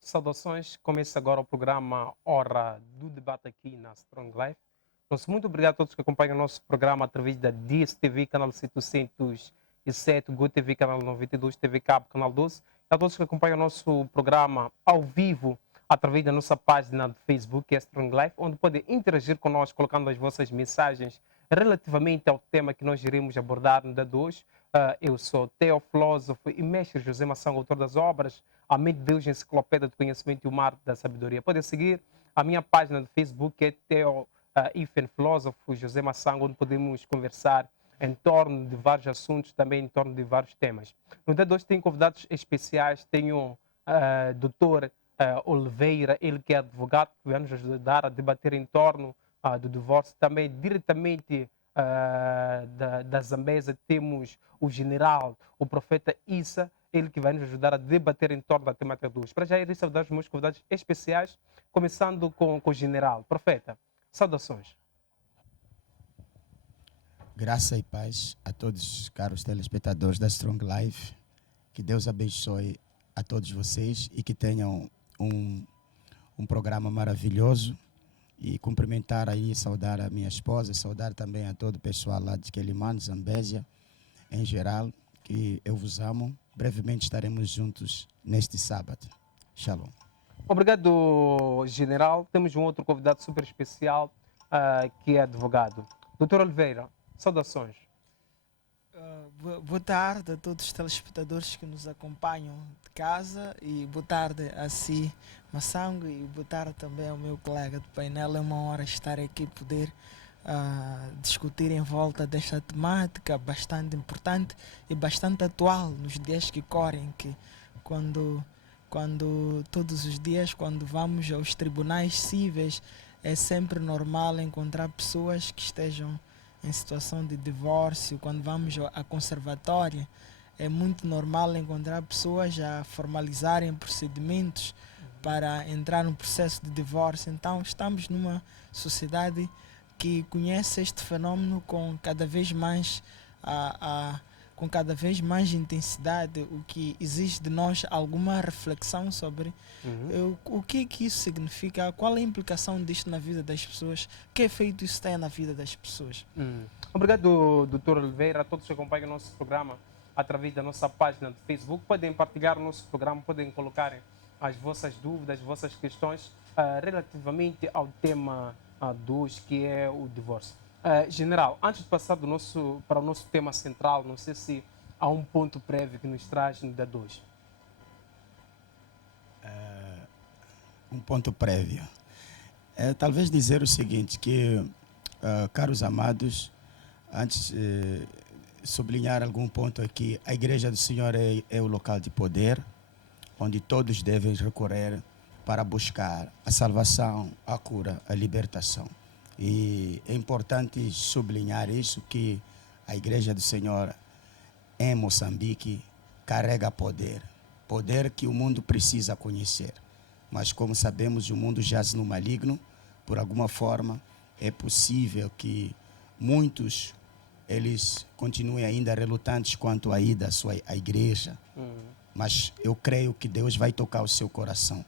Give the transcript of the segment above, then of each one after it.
Saudações, começa agora o programa Hora do Debate aqui na Strong Life. Nosso muito obrigado a todos que acompanham o nosso programa através da DSTV, canal 707, GoTV, canal 92, TV Cabo, canal 12, e a todos que acompanham o nosso programa ao vivo através da nossa página do Facebook, que é Strong Life, onde podem interagir conosco colocando as vossas mensagens relativamente ao tema que nós iremos abordar no dia de hoje. Eu sou Teo, filósofo e mestre José Maçã, autor das obras A Mente de Deus, Enciclopédia do Conhecimento e o Mar da Sabedoria. Podem seguir a minha página do Facebook, que é Teo Filósofo José Maçã, onde podemos conversar em torno de vários assuntos, também em torno de vários temas. No dia de hoje tenho convidados especiais, tenho o doutor Oliveira, ele que é advogado, que vai nos ajudar a debater em torno do divórcio. Também diretamente da Zambésia temos o general, o profeta Issa, ele que vai nos ajudar a debater em torno da temática 2. Para já irei saudar os meus convidados especiais, começando com o general. Profeta, saudações. Graça e paz a todos, caros telespectadores da Strong Life. Que Deus abençoe a todos vocês e que tenham um programa maravilhoso. E cumprimentar aí, saudar a minha esposa, saudar também a todo o pessoal lá de Quelimane, Zambésia, em geral, que eu vos amo. Brevemente estaremos juntos neste sábado. Shalom. Obrigado, general. Temos um outro convidado super especial, que é advogado. Doutor Oliveira, saudações. Boa tarde a todos os telespectadores que nos acompanham de casa e boa tarde a si, Massango, e boa tarde também ao meu colega de painel. É uma honra estar aqui e poder discutir em volta desta temática bastante importante e bastante atual nos dias que correm, que quando todos os dias, quando vamos aos tribunais cíveis, é sempre normal encontrar pessoas que estejam em situação de divórcio. Quando vamos à conservatória, é muito normal encontrar pessoas a formalizarem procedimentos para entrar no processo de divórcio. Então estamos numa sociedade que conhece este fenómeno com cada vez mais com cada vez mais intensidade, o que exige de nós alguma reflexão sobre o que isso significa, qual é a implicação disto na vida das pessoas, que efeito isso tem na vida das pessoas. Obrigado, doutor Oliveira, a todos que acompanham o nosso programa através da nossa página do Facebook. Podem partilhar o nosso programa, podem colocar as vossas dúvidas, as vossas questões relativamente ao tema 2, que é o divórcio. General, antes de passar para o nosso tema central, não sei se há um ponto prévio que nos traz no dia 2. Um ponto prévio. Talvez dizer o seguinte, que, caros amados, antes de sublinhar algum ponto aqui, a Igreja do Senhor é o local de poder, onde todos devem recorrer para buscar a salvação, a cura, a libertação. E é importante sublinhar isso, que a Igreja do Senhor em Moçambique carrega poder, poder que o mundo precisa conhecer. Mas como sabemos, o mundo jaz no maligno. Por alguma forma, é possível que muitos eles continuem ainda relutantes quanto à ida à igreja. Mas eu creio que Deus vai tocar o seu coração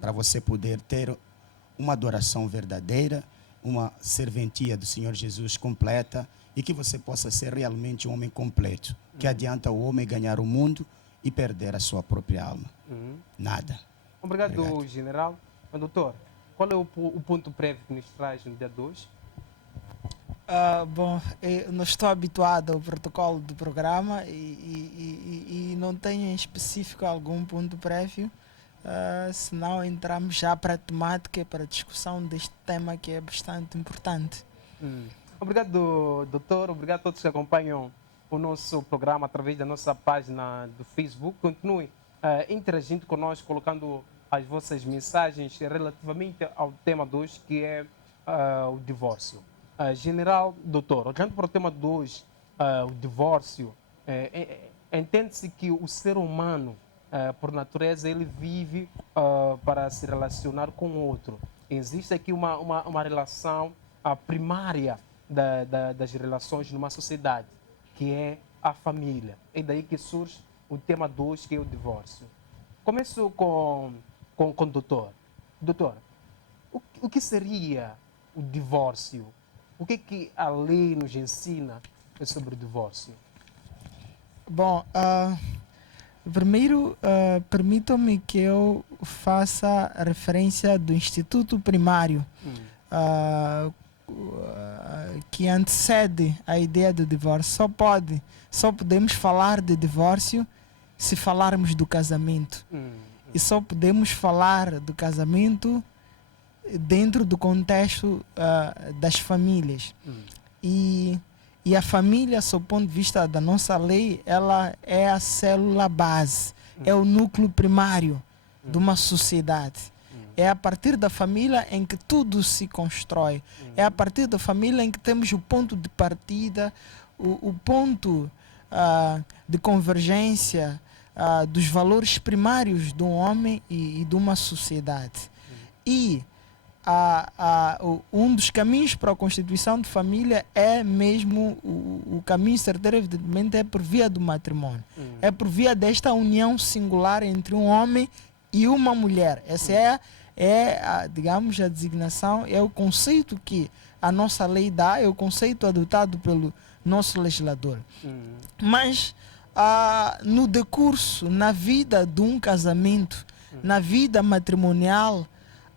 para você poder ter uma adoração verdadeira, uma serventia do Senhor Jesus completa, e que você possa ser realmente um homem completo. Que adianta o homem ganhar o mundo e perder a sua própria alma? Nada. Obrigado, general. Doutor, qual é o ponto prévio que nos traz no dia 2? Bom, eu não estou habituado ao protocolo do programa e não tenho em específico algum ponto prévio, senão entramos já para a temática e para a discussão deste tema que é bastante importante. Obrigado, doutor. Obrigado a todos que acompanham o nosso programa através da nossa página do Facebook. Continue interagindo conosco, colocando as vossas mensagens relativamente ao tema 2, que é o divórcio. General, doutor, olhando para o tema 2, o divórcio, entende-se que o ser humano, por natureza, ele vive para se relacionar com o outro. Existe aqui uma relação primária das relações numa sociedade, que é a família. É daí que surge o tema 2, que é o divórcio. Começo com com o doutor. Doutor, o que seria o divórcio? O que a lei nos ensina sobre o divórcio? Bom, primeiro, permitam-me que eu faça referência do Instituto Primário, ah, que antecede a ideia do divórcio. Só podemos falar de divórcio se falarmos do casamento. E só podemos falar do casamento dentro do contexto das famílias. E a família, sob o ponto de vista da nossa lei, ela é a célula base, é o núcleo primário de uma sociedade. É a partir da família em que tudo se constrói. É a partir da família em que temos o ponto de partida, o ponto de convergência dos valores primários de um homem e de uma sociedade. E um dos caminhos para a constituição de família é mesmo o caminho certeiro, evidentemente, é por via do matrimônio. É por via desta união singular entre um homem e uma mulher. Essa digamos, a designação, é o conceito que a nossa lei dá, é o conceito adotado pelo nosso legislador. Mas no decurso, na vida de um casamento, na vida matrimonial,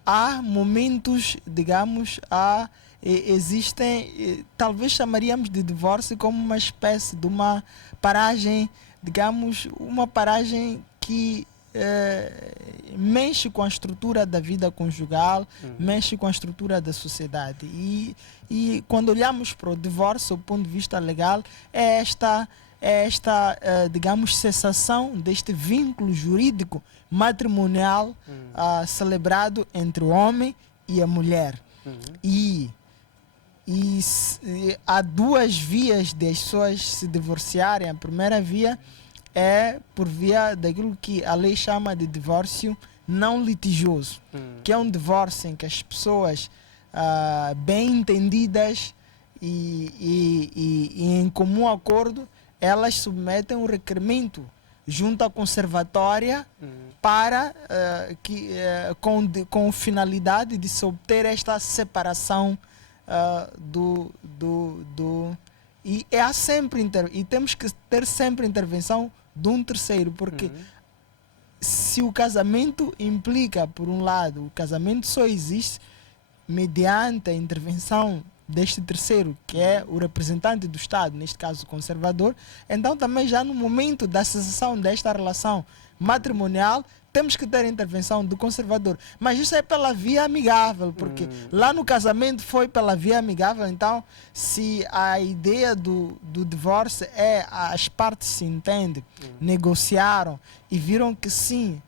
há momentos, digamos, existem, talvez chamaríamos de divórcio como uma espécie de uma paragem, digamos, uma paragem que mexe com a estrutura da vida conjugal, mexe com a estrutura da sociedade. E quando olhamos para o divórcio, do ponto de vista legal, é esta digamos, cessação deste vínculo jurídico matrimonial celebrado entre o homem e a mulher. E há duas vias das pessoas se divorciarem. A primeira via é por via daquilo que a lei chama de divórcio não litigioso, que é um divórcio em que as pessoas bem entendidas e em comum acordo, elas submetem um requerimento junto à conservatória para com finalidade de se obter esta separação e temos que ter sempre intervenção de um terceiro, porque se o casamento implica, por um lado, o casamento só existe mediante a intervenção deste terceiro, que é o representante do Estado, neste caso o conservador, então também já no momento da cessação desta relação matrimonial, temos que ter a intervenção do conservador. Mas isso é pela via amigável, porque lá no casamento foi pela via amigável, então se a ideia do divórcio é as partes se entendem, negociaram e viram que sim,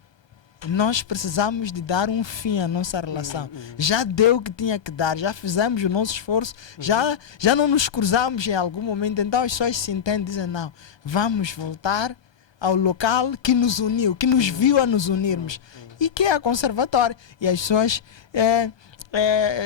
nós precisamos de dar um fim à nossa relação. Já deu o que tinha que dar, já fizemos o nosso esforço, já não nos cruzamos em algum momento, então as pessoas se entendem e dizem, não, vamos voltar ao local que nos uniu, que nos viu a nos unirmos, e que é a conservatória. E as pessoas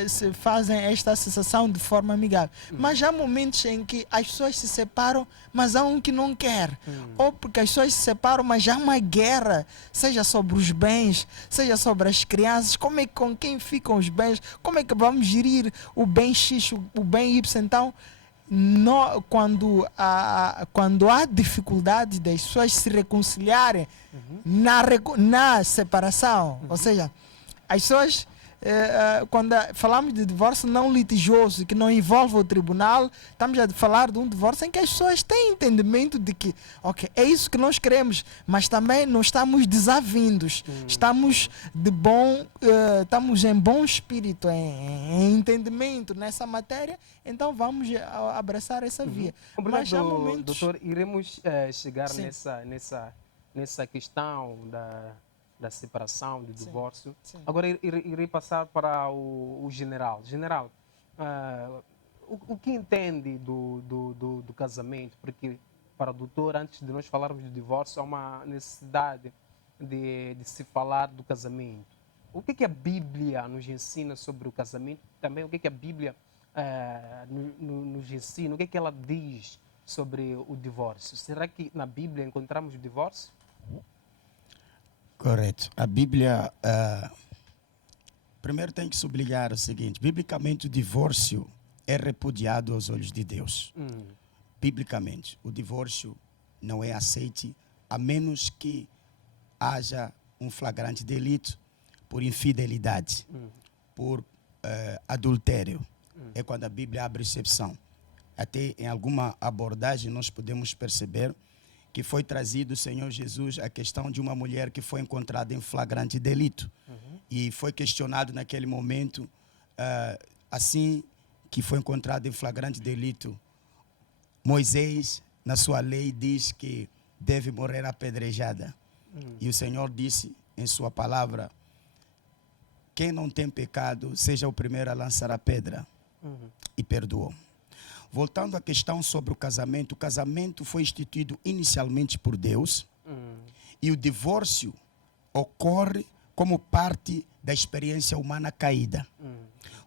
se fazem esta cessação de forma amigável. Mas há momentos em que as pessoas se separam, mas há um que não quer. Ou porque as pessoas se separam, mas há uma guerra, seja sobre os bens, seja sobre as crianças, com quem ficam os bens, como é que vamos gerir o bem X, o bem Y. Então, quando há dificuldade das pessoas se reconciliarem na separação, ou seja, as pessoas, quando falamos de divórcio não litigioso, que não envolve o tribunal, estamos a falar de um divórcio em que as pessoas têm entendimento de que, ok, é isso que nós queremos, mas também não estamos desavindos, estamos estamos em bom espírito, em entendimento nessa matéria, então vamos abraçar essa via. Obrigado, Mas há momentos... doutor. Iremos chegar Sim. nessa questão da separação, do divórcio. Sim. Agora irei passar para o general. General, o que entende do casamento? Porque para o doutor, antes de nós falarmos do divórcio, há uma necessidade de se falar do casamento. O que a Bíblia nos ensina sobre o casamento? Também o que a Bíblia nos ensina? O que ela diz sobre o divórcio? Será que na Bíblia encontramos o divórcio? Correto. A Bíblia, primeiro tem que sublinhar o seguinte: biblicamente o divórcio é repudiado aos olhos de Deus. Biblicamente, o divórcio não é aceite a menos que haja um flagrante delito por infidelidade, por adultério. É quando a Bíblia abre exceção. Até em alguma abordagem nós podemos perceber que foi trazido o Senhor Jesus a questão de uma mulher que foi encontrada em flagrante delito. E foi questionado naquele momento, assim que foi encontrado em flagrante delito, Moisés, na sua lei, diz que deve morrer apedrejada. E o Senhor disse em sua palavra: quem não tem pecado, seja o primeiro a lançar a pedra. E perdoou. Voltando à questão sobre o casamento foi instituído inicialmente por Deus. E o divórcio ocorre como parte da experiência humana caída.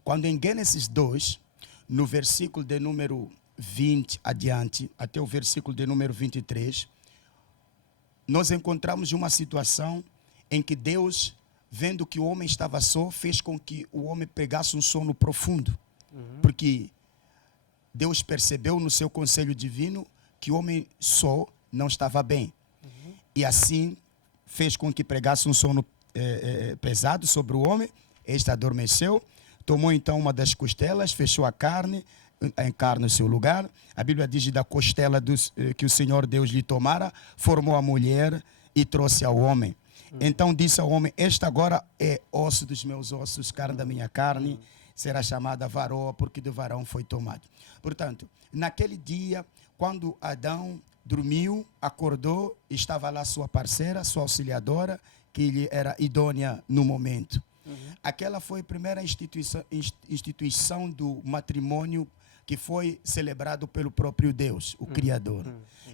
Quando em Gênesis 2, no versículo de número 20 adiante, até o versículo de número 23, nós encontramos uma situação em que Deus, vendo que o homem estava só, fez com que o homem pegasse um sono profundo. Porque Deus percebeu no seu conselho divino que o homem só não estava bem. E assim fez com que pregasse um sono pesado sobre o homem. Este adormeceu, tomou então uma das costelas, fechou a carne no seu lugar. A Bíblia diz da costela que o Senhor Deus lhe tomara, formou a mulher e trouxe ao homem. Então disse ao homem: este agora é osso dos meus ossos, carne da minha carne, será chamada varoa, porque do varão foi tomado. Portanto, naquele dia, quando Adão dormiu, acordou, estava lá sua parceira, sua auxiliadora, que lhe era idônea no momento. Aquela foi a primeira instituição do matrimônio que foi celebrado pelo próprio Deus, o Criador.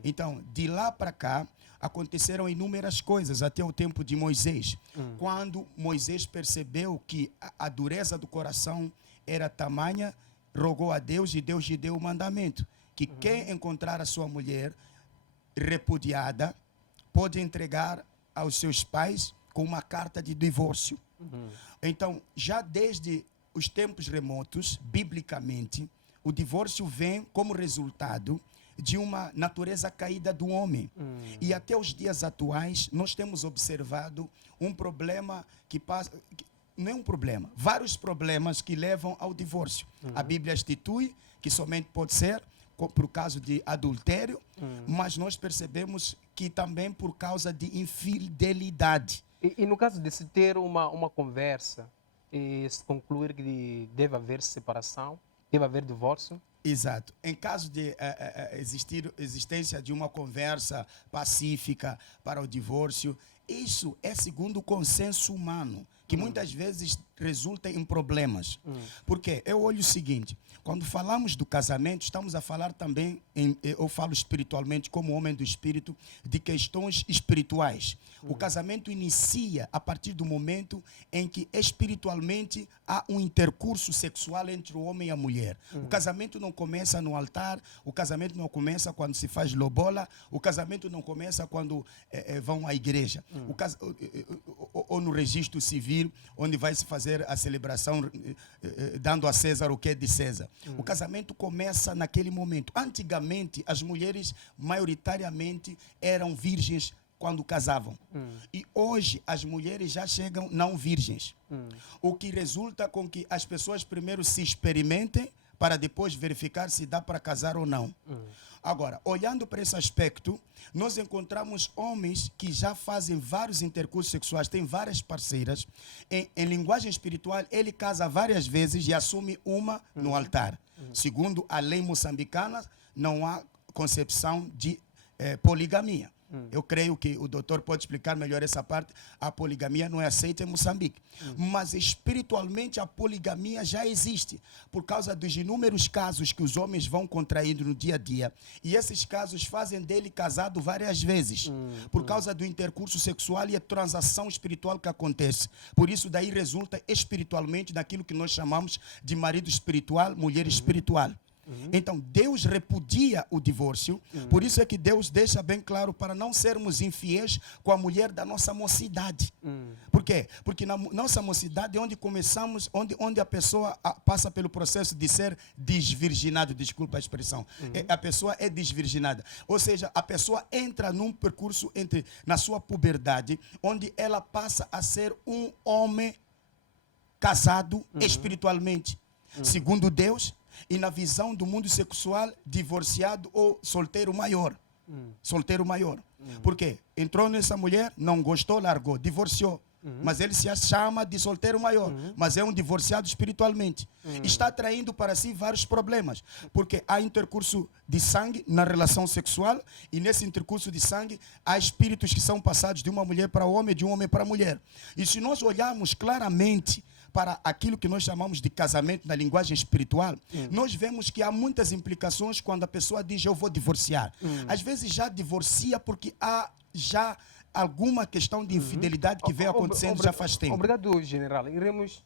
Então, de lá para cá, aconteceram inúmeras coisas, até o tempo de Moisés. Quando Moisés percebeu que a dureza do coração era tamanha, rogou a Deus e Deus lhe deu o mandamento que quem encontrar a sua mulher repudiada pode entregar aos seus pais com uma carta de divórcio. Então, já desde os tempos remotos, biblicamente, o divórcio vem como resultado de uma natureza caída do homem. E até os dias atuais, nós temos observado um problema que passa... Não é um problema, vários problemas que levam ao divórcio. A Bíblia institui que somente pode ser por causa de adultério, mas nós percebemos que também por causa de infidelidade. E no caso de se ter uma conversa e se concluir que deve haver separação, deve haver divórcio? Exato. Em caso de existência de uma conversa pacífica para o divórcio, isso é segundo o consenso humano, que muitas vezes resulta em problemas. Porque eu olho o seguinte: quando falamos do casamento, estamos a falar também, eu falo espiritualmente, como homem do espírito, de questões espirituais. O casamento inicia a partir do momento em que espiritualmente há um intercurso sexual entre o homem e a mulher. O casamento não começa no altar, o casamento não começa quando se faz lobola, o casamento não começa quando vão à igreja. Ou no registro civil, onde vai se fazer a celebração dando a César o que é de César. O casamento começa naquele momento. Antigamente, as mulheres maioritariamente eram virgens quando casavam. E hoje as mulheres já chegam não virgens. O que resulta com que as pessoas primeiro se experimentem para depois verificar se dá para casar ou não. Agora, olhando para esse aspecto, nós encontramos homens que já fazem vários intercursos sexuais, têm várias parceiras. Em linguagem espiritual, ele casa várias vezes e assume uma no altar. Segundo a lei moçambicana, não há concepção de poligamia. Eu creio que o doutor pode explicar melhor essa parte. A poligamia não é aceita em Moçambique. Mas espiritualmente a poligamia já existe, por causa dos inúmeros casos que os homens vão contraindo no dia a dia. E esses casos fazem dele casado várias vezes, por causa do intercurso sexual e a transação espiritual que acontece. Por isso daí resulta espiritualmente naquilo que nós chamamos de marido espiritual, mulher espiritual. Então, Deus repudia o divórcio. Por isso é que Deus deixa bem claro para não sermos infiéis com a mulher da nossa mocidade. Por quê? Porque na nossa mocidade é onde começamos, onde a pessoa passa pelo processo de ser desvirginado. Desculpa a expressão. A pessoa é desvirginada. Ou seja, a pessoa entra num percurso na sua puberdade, onde ela passa a ser um homem casado espiritualmente, segundo Deus, e na visão do mundo sexual, divorciado ou solteiro maior. Solteiro maior. Por quê? Entrou nessa mulher, não gostou, largou, divorciou. Mas ele se chama de solteiro maior, mas é um divorciado espiritualmente. Está atraindo para si vários problemas, porque há intercurso de sangue na relação sexual, e nesse intercurso de sangue há espíritos que são passados de uma mulher para o homem, de um homem para a mulher. E se nós olharmos claramente para aquilo que nós chamamos de casamento na linguagem espiritual, nós vemos que há muitas implicações quando a pessoa diz eu vou divorciar. Às vezes já divorcia porque há já alguma questão de infidelidade que vem acontecendo já faz tempo. Obrigado, general. Iremos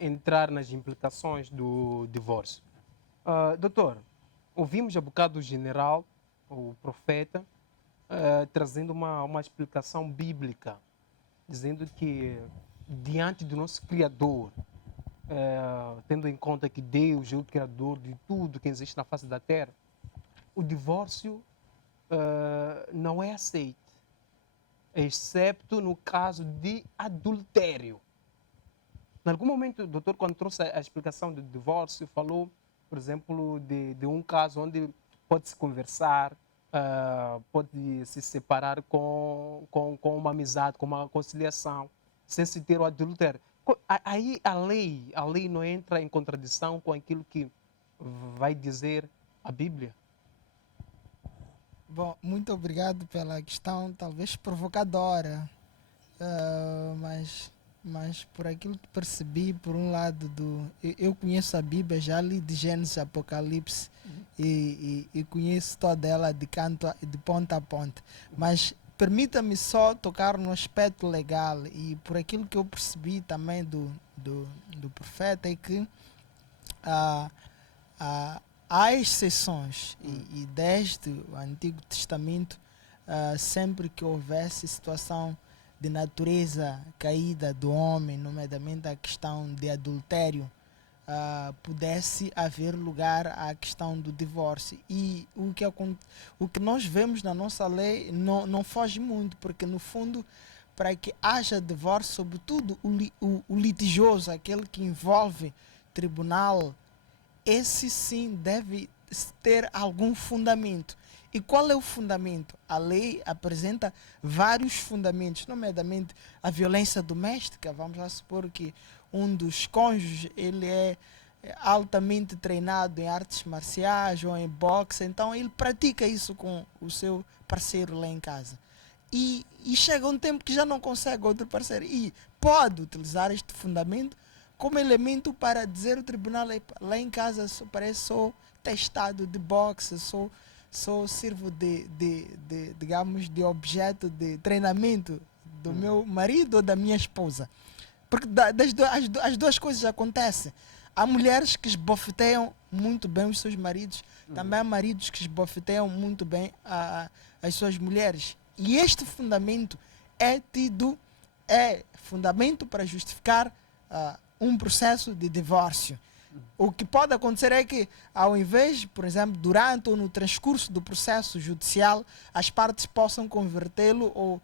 entrar nas implicações do divórcio. Doutor, ouvimos há bocado o general, o profeta, trazendo uma explicação bíblica, dizendo que diante do nosso Criador, tendo em conta que Deus é o Criador de tudo que existe na face da terra, o divórcio não é aceito, excepto no caso de adultério. Em algum momento, o doutor, quando trouxe a explicação do divórcio, falou, por exemplo, de um caso onde pode-se conversar, pode se separar com uma amizade, com uma conciliação, sem se ter o adultério. Aí a lei não entra em contradição com aquilo que vai dizer a Bíblia? Bom, muito obrigado pela questão, talvez provocadora, mas por aquilo que percebi, por um lado, eu conheço a Bíblia, já li de Gênesis a Apocalipse e conheço toda ela de ponta a ponta, mas permita-me só tocar no aspecto legal, e por aquilo que eu percebi também do profeta, é que há exceções, e desde o Antigo Testamento, sempre que houvesse situação de natureza caída do homem, nomeadamente a questão de adultério, pudesse haver lugar à questão do divórcio. E o que nós vemos na nossa lei não foge muito, porque no fundo, para que haja divórcio, sobretudo o litigioso, aquele que envolve tribunal, esse sim deve ter algum fundamento. E qual é o fundamento? A lei apresenta vários fundamentos, nomeadamente a violência doméstica. Vamos lá supor que um dos cônjuges ele é altamente treinado em artes marciais ou em boxe, então ele pratica isso com o seu parceiro lá em casa. E chega um tempo que já não consegue outro parceiro e pode utilizar este fundamento como elemento para dizer ao tribunal: lá em casa sou testado de boxe, sirvo digamos, de objeto de treinamento do meu marido ou da minha esposa. Porque as duas coisas acontecem. Há mulheres que esbofeteiam muito bem os seus maridos, também há maridos que esbofeteiam muito bem as suas mulheres. E este fundamento é fundamento para justificar um processo de divórcio. O que pode acontecer é que, ao invés, por exemplo, durante ou no transcurso do processo judicial, as partes possam convertê-lo ou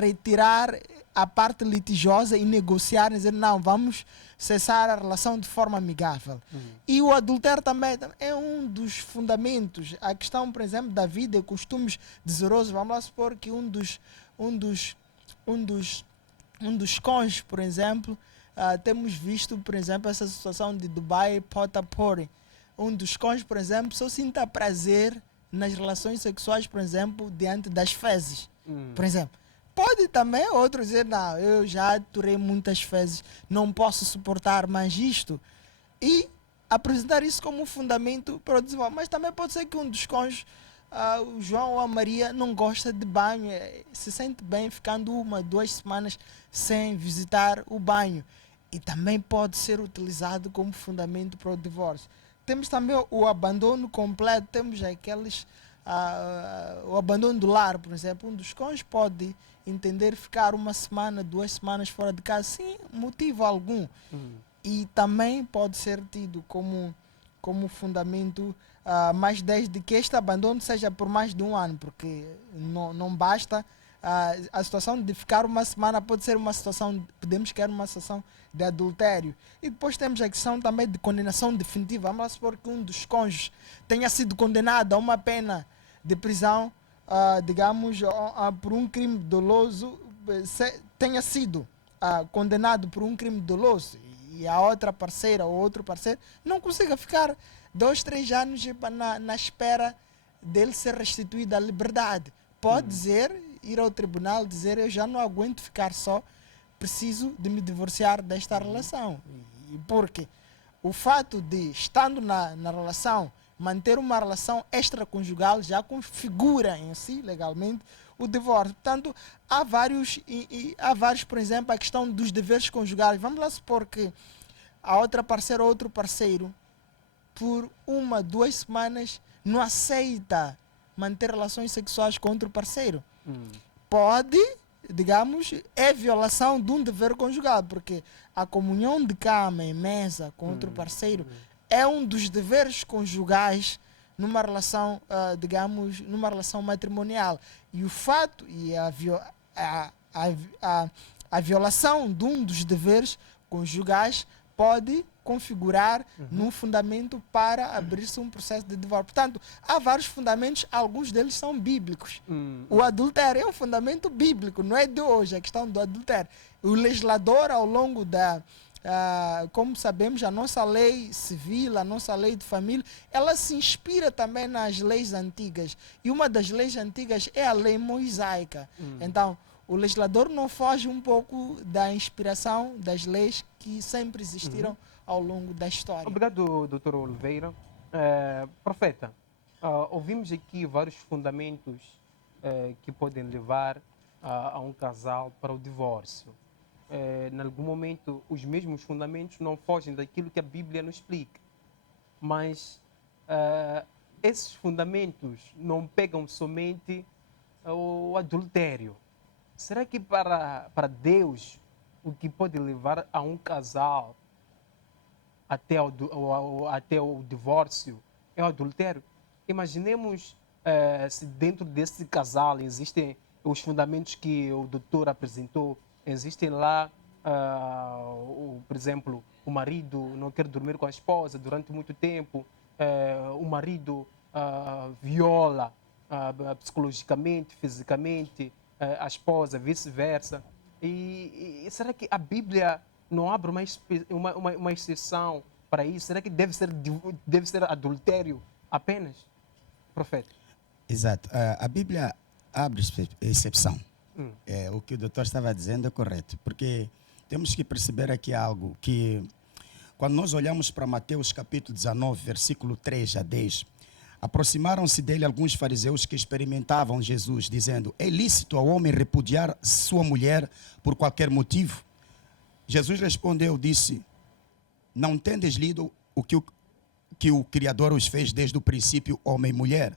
retirar a parte litigiosa e negociar, dizer: não, vamos cessar a relação de forma amigável. E o adultério também é um dos fundamentos. A questão, por exemplo, da vida e costumes deserosos. Vamos lá supor que um dos cônjuges, por exemplo, temos visto, por exemplo, essa situação de Dubai Potapori. Um dos cônjuges, por exemplo, só sinta prazer nas relações sexuais, por exemplo, diante das fezes. Por exemplo, pode também outro dizer: não, eu já aturei muitas fezes, não posso suportar mais isto. E apresentar isso como um fundamento para o desenvolvimento. Mas também pode ser que um dos cônjuges, o João ou a Maria, não gosta de banho, se sente bem ficando 1, 2 semanas sem visitar o banho. E também pode ser utilizado como fundamento para o divórcio. temos também o abandono completo, temos aqueles, o abandono do lar, por exemplo. Um dos cônjuges pode entender ficar uma semana, 2 semanas fora de casa sem motivo algum. E também pode ser tido como fundamento, mas desde que este abandono seja por mais de 1 ano, porque não basta. A situação de ficar uma semana pode ser uma situação, podemos querer uma situação de adultério. E depois temos a questão também de condenação definitiva. Vamos lá supor que um dos cônjuges tenha sido condenado a uma pena de prisão, digamos, por um crime doloso, tenha sido condenado por um crime doloso, e a outra parceira ou outro parceiro não consiga ficar 2, 3 anos na espera dele ser restituído à liberdade. Pode dizer, ir ao tribunal, dizer: eu já não aguento ficar só, preciso de me divorciar desta relação. E porque o fato de, estando na relação, manter uma relação extraconjugal já configura em si, legalmente, o divórcio. Portanto, há vários, por exemplo, a questão dos deveres conjugais. Vamos lá supor que a outra parceira ou outro parceiro, por 1, 2 semanas, não aceita manter relações sexuais com outro parceiro. Pode, digamos, é violação de um dever conjugal, porque a comunhão de cama e mesa com outro parceiro é um dos deveres conjugais numa relação, digamos, numa relação matrimonial. E o fato e a violação de um dos deveres conjugais pode configurar num fundamento para abrir-se um processo de divórcio. Portanto, há vários fundamentos, alguns deles são bíblicos. O adultério é um fundamento bíblico, não é de hoje a questão do adultério. O legislador, ao longo como sabemos, a nossa lei civil, a nossa lei de família, ela se inspira também nas leis antigas. E uma das leis antigas é a lei mosaica. Então, o legislador não foge um pouco da inspiração das leis que sempre existiram ao longo da história. Obrigado, Dr. Oliveira. Profeta, ouvimos aqui vários fundamentos que podem levar a um casal para o divórcio. Em algum momento, os mesmos fundamentos não fogem daquilo que a Bíblia nos explica. Mas esses fundamentos não pegam somente o adultério. Será que para Deus o que pode levar a um casal até o divórcio é o adultério? Imaginemos se dentro desse casal existem os fundamentos que o doutor apresentou, existem lá, por exemplo, o marido não quer dormir com a esposa durante muito tempo, o marido viola psicologicamente, fisicamente, a esposa, vice-versa. E será que a Bíblia não abre uma exceção para isso? Será que deve ser adultério apenas, profeta? Exato. A Bíblia abre exceção. O que o doutor estava dizendo é correto, porque temos que perceber aqui algo, que quando nós olhamos para Mateus capítulo 19, versículo 3 a 10, aproximaram-se dele alguns fariseus que experimentavam Jesus, dizendo: é lícito ao homem repudiar sua mulher por qualquer motivo? Jesus respondeu, disse: não tendes lido o que o Criador os fez desde o princípio, homem e mulher?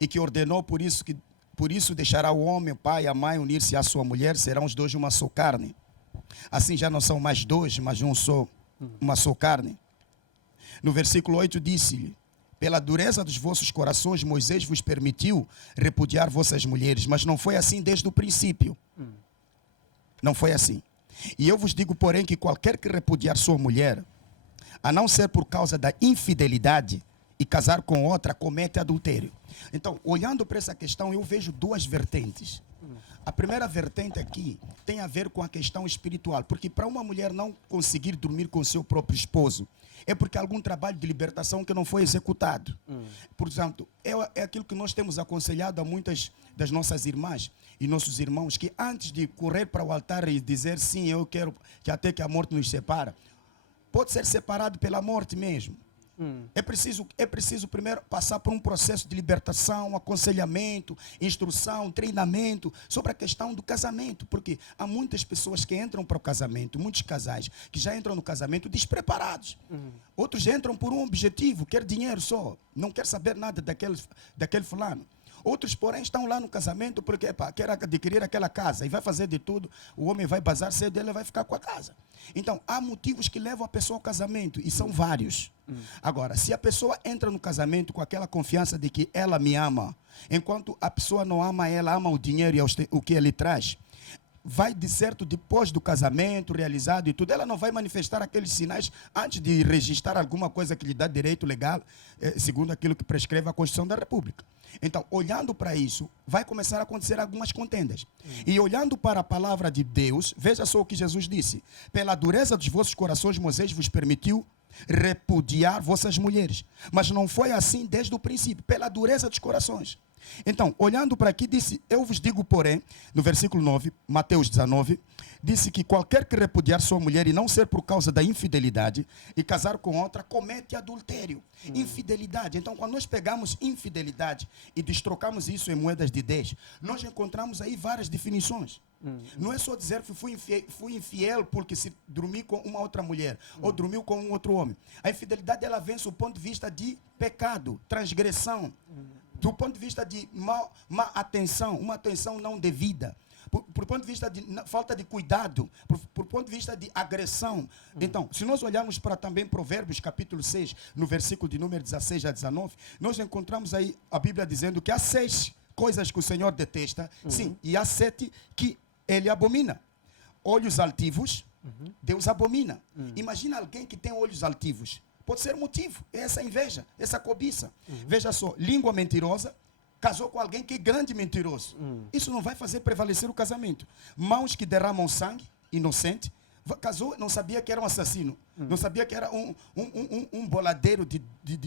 E que ordenou por isso deixará o homem, o pai e a mãe, unir-se à sua mulher, serão os dois uma só carne. Assim já não são mais dois, mas uma só carne. No versículo 8 disse-lhe: pela dureza dos vossos corações, Moisés vos permitiu repudiar vossas mulheres, mas não foi assim desde o princípio. Não foi assim. E eu vos digo, porém, que qualquer que repudiar sua mulher, a não ser por causa da infidelidade, e casar com outra, comete adultério. Então, olhando para essa questão, eu vejo 2 vertentes. A primeira vertente aqui tem a ver com a questão espiritual, porque para uma mulher não conseguir dormir com seu próprio esposo, é porque há algum trabalho de libertação que não foi executado. Portanto, é aquilo que nós temos aconselhado a muitas das nossas irmãs e nossos irmãos, que antes de correr para o altar e dizer sim, eu quero que até que a morte nos separa, pode ser separado pela morte mesmo. É preciso primeiro passar por um processo de libertação, aconselhamento, instrução, treinamento sobre a questão do casamento. Porque há muitas pessoas que entram para o casamento, muitos casais que já entram no casamento despreparados. Outros entram por um objetivo, quer dinheiro só, não quer saber nada daquele fulano. Outros, porém, estão lá no casamento porque quer adquirir aquela casa e vai fazer de tudo. O homem vai bazar cedo e ele vai ficar com a casa. Então, há motivos que levam a pessoa ao casamento e são vários. Agora, se a pessoa entra no casamento com aquela confiança de que ela me ama, enquanto a pessoa não ama ela, ama o dinheiro e o que ele traz, vai de certo depois do casamento realizado e tudo, ela não vai manifestar aqueles sinais antes de registrar alguma coisa que lhe dá direito legal, segundo aquilo que prescreve a Constituição da República. Então, olhando para isso, vai começar a acontecer algumas contendas. E olhando para a palavra de Deus, veja só o que Jesus disse: pela dureza dos vossos corações, Moisés vos permitiu repudiar vossas mulheres. Mas não foi assim desde o princípio, pela dureza dos corações. Então, olhando para aqui, disse: eu vos digo, porém, no versículo 9, Mateus 19, disse que qualquer que repudiar sua mulher e não ser por causa da infidelidade e casar com outra, comete adultério. Infidelidade. Então, quando nós pegamos infidelidade e destrocamos isso em moedas de 10, nós encontramos aí várias definições. Não é só dizer que fui infiel porque se dormi com uma outra mulher ou dormiu com um outro homem. A infidelidade, ela vem do ponto de vista de pecado, transgressão, do ponto de vista de má atenção, uma atenção não devida, por ponto de vista de falta de cuidado, por ponto de vista de agressão. Então, se nós olharmos para também Provérbios capítulo 6, no versículo de número 16 a 19, nós encontramos aí a Bíblia dizendo que há 6 coisas que o Senhor detesta, sim, e há 7 que ele abomina. Olhos altivos, Deus abomina. Imagina alguém que tem olhos altivos. Pode ser motivo, é essa inveja, essa cobiça. Veja só, língua mentirosa, casou com alguém que é grande mentiroso. Isso não vai fazer prevalecer o casamento. Mãos que derramam sangue, inocente, casou, não sabia que era um assassino, não sabia que era um boladeiro de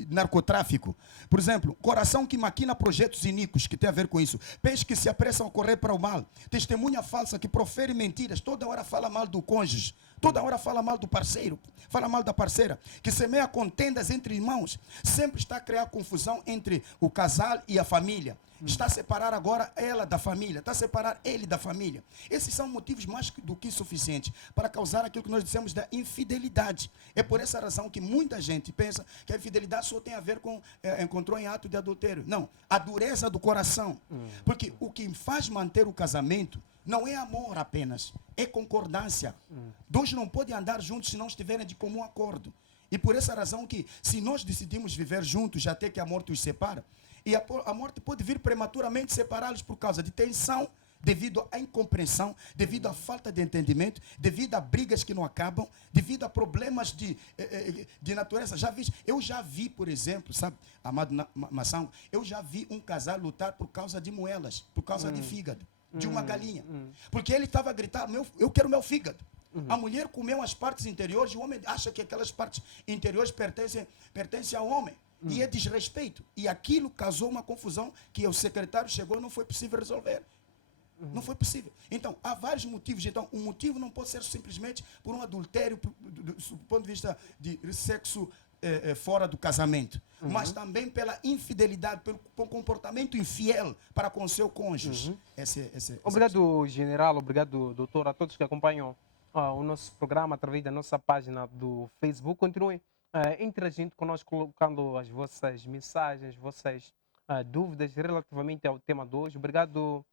narcotráfico. Por exemplo, coração que maquina projetos iníquos, que tem a ver com isso. Peixes que se apressam a correr para o mal. Testemunha falsa que profere mentiras, toda hora fala mal do cônjuge, toda hora fala mal do parceiro, fala mal da parceira, que semeia contendas entre irmãos, sempre está a criar confusão entre o casal e a família. Está a separar agora ela da família, está a separar ele da família. Esses são motivos mais do que suficientes para causar aquilo que nós dissemos da infidelidade. É por essa razão que muita gente pensa que a infidelidade só tem a ver com encontrou em ato de adultério. Não, a dureza do coração. Porque o que faz manter o casamento não é amor apenas, é concordância. Dois não podem andar juntos se não estiverem de comum acordo. E por essa razão que, se nós decidimos viver juntos até que a morte os separa, e a morte pode vir prematuramente separá-los por causa de tensão, devido à incompreensão, devido à falta de entendimento, devido a brigas que não acabam, devido a problemas de natureza. Eu já vi, por exemplo, sabe, amado Massango, eu já vi um casal lutar por causa de moelas, por causa de fígado, de uma galinha. Porque ele estava a gritar: eu quero meu fígado. A mulher comeu as partes interiores e o homem acha que aquelas partes interiores pertencem ao homem. E é desrespeito. E aquilo causou uma confusão que o secretário chegou e não foi possível resolver. Não foi possível. Então, há vários motivos. Então, o motivo não pode ser simplesmente por um adultério, do ponto de vista de sexo fora do casamento, mas também pela infidelidade, pelo comportamento infiel para com o seu cônjuge. Obrigado, general. Obrigado, doutor. A todos que acompanham o nosso programa através da nossa página do Facebook. Continuem interagindo conosco, colocando as vossas mensagens, vossas dúvidas relativamente ao tema de hoje. Obrigado,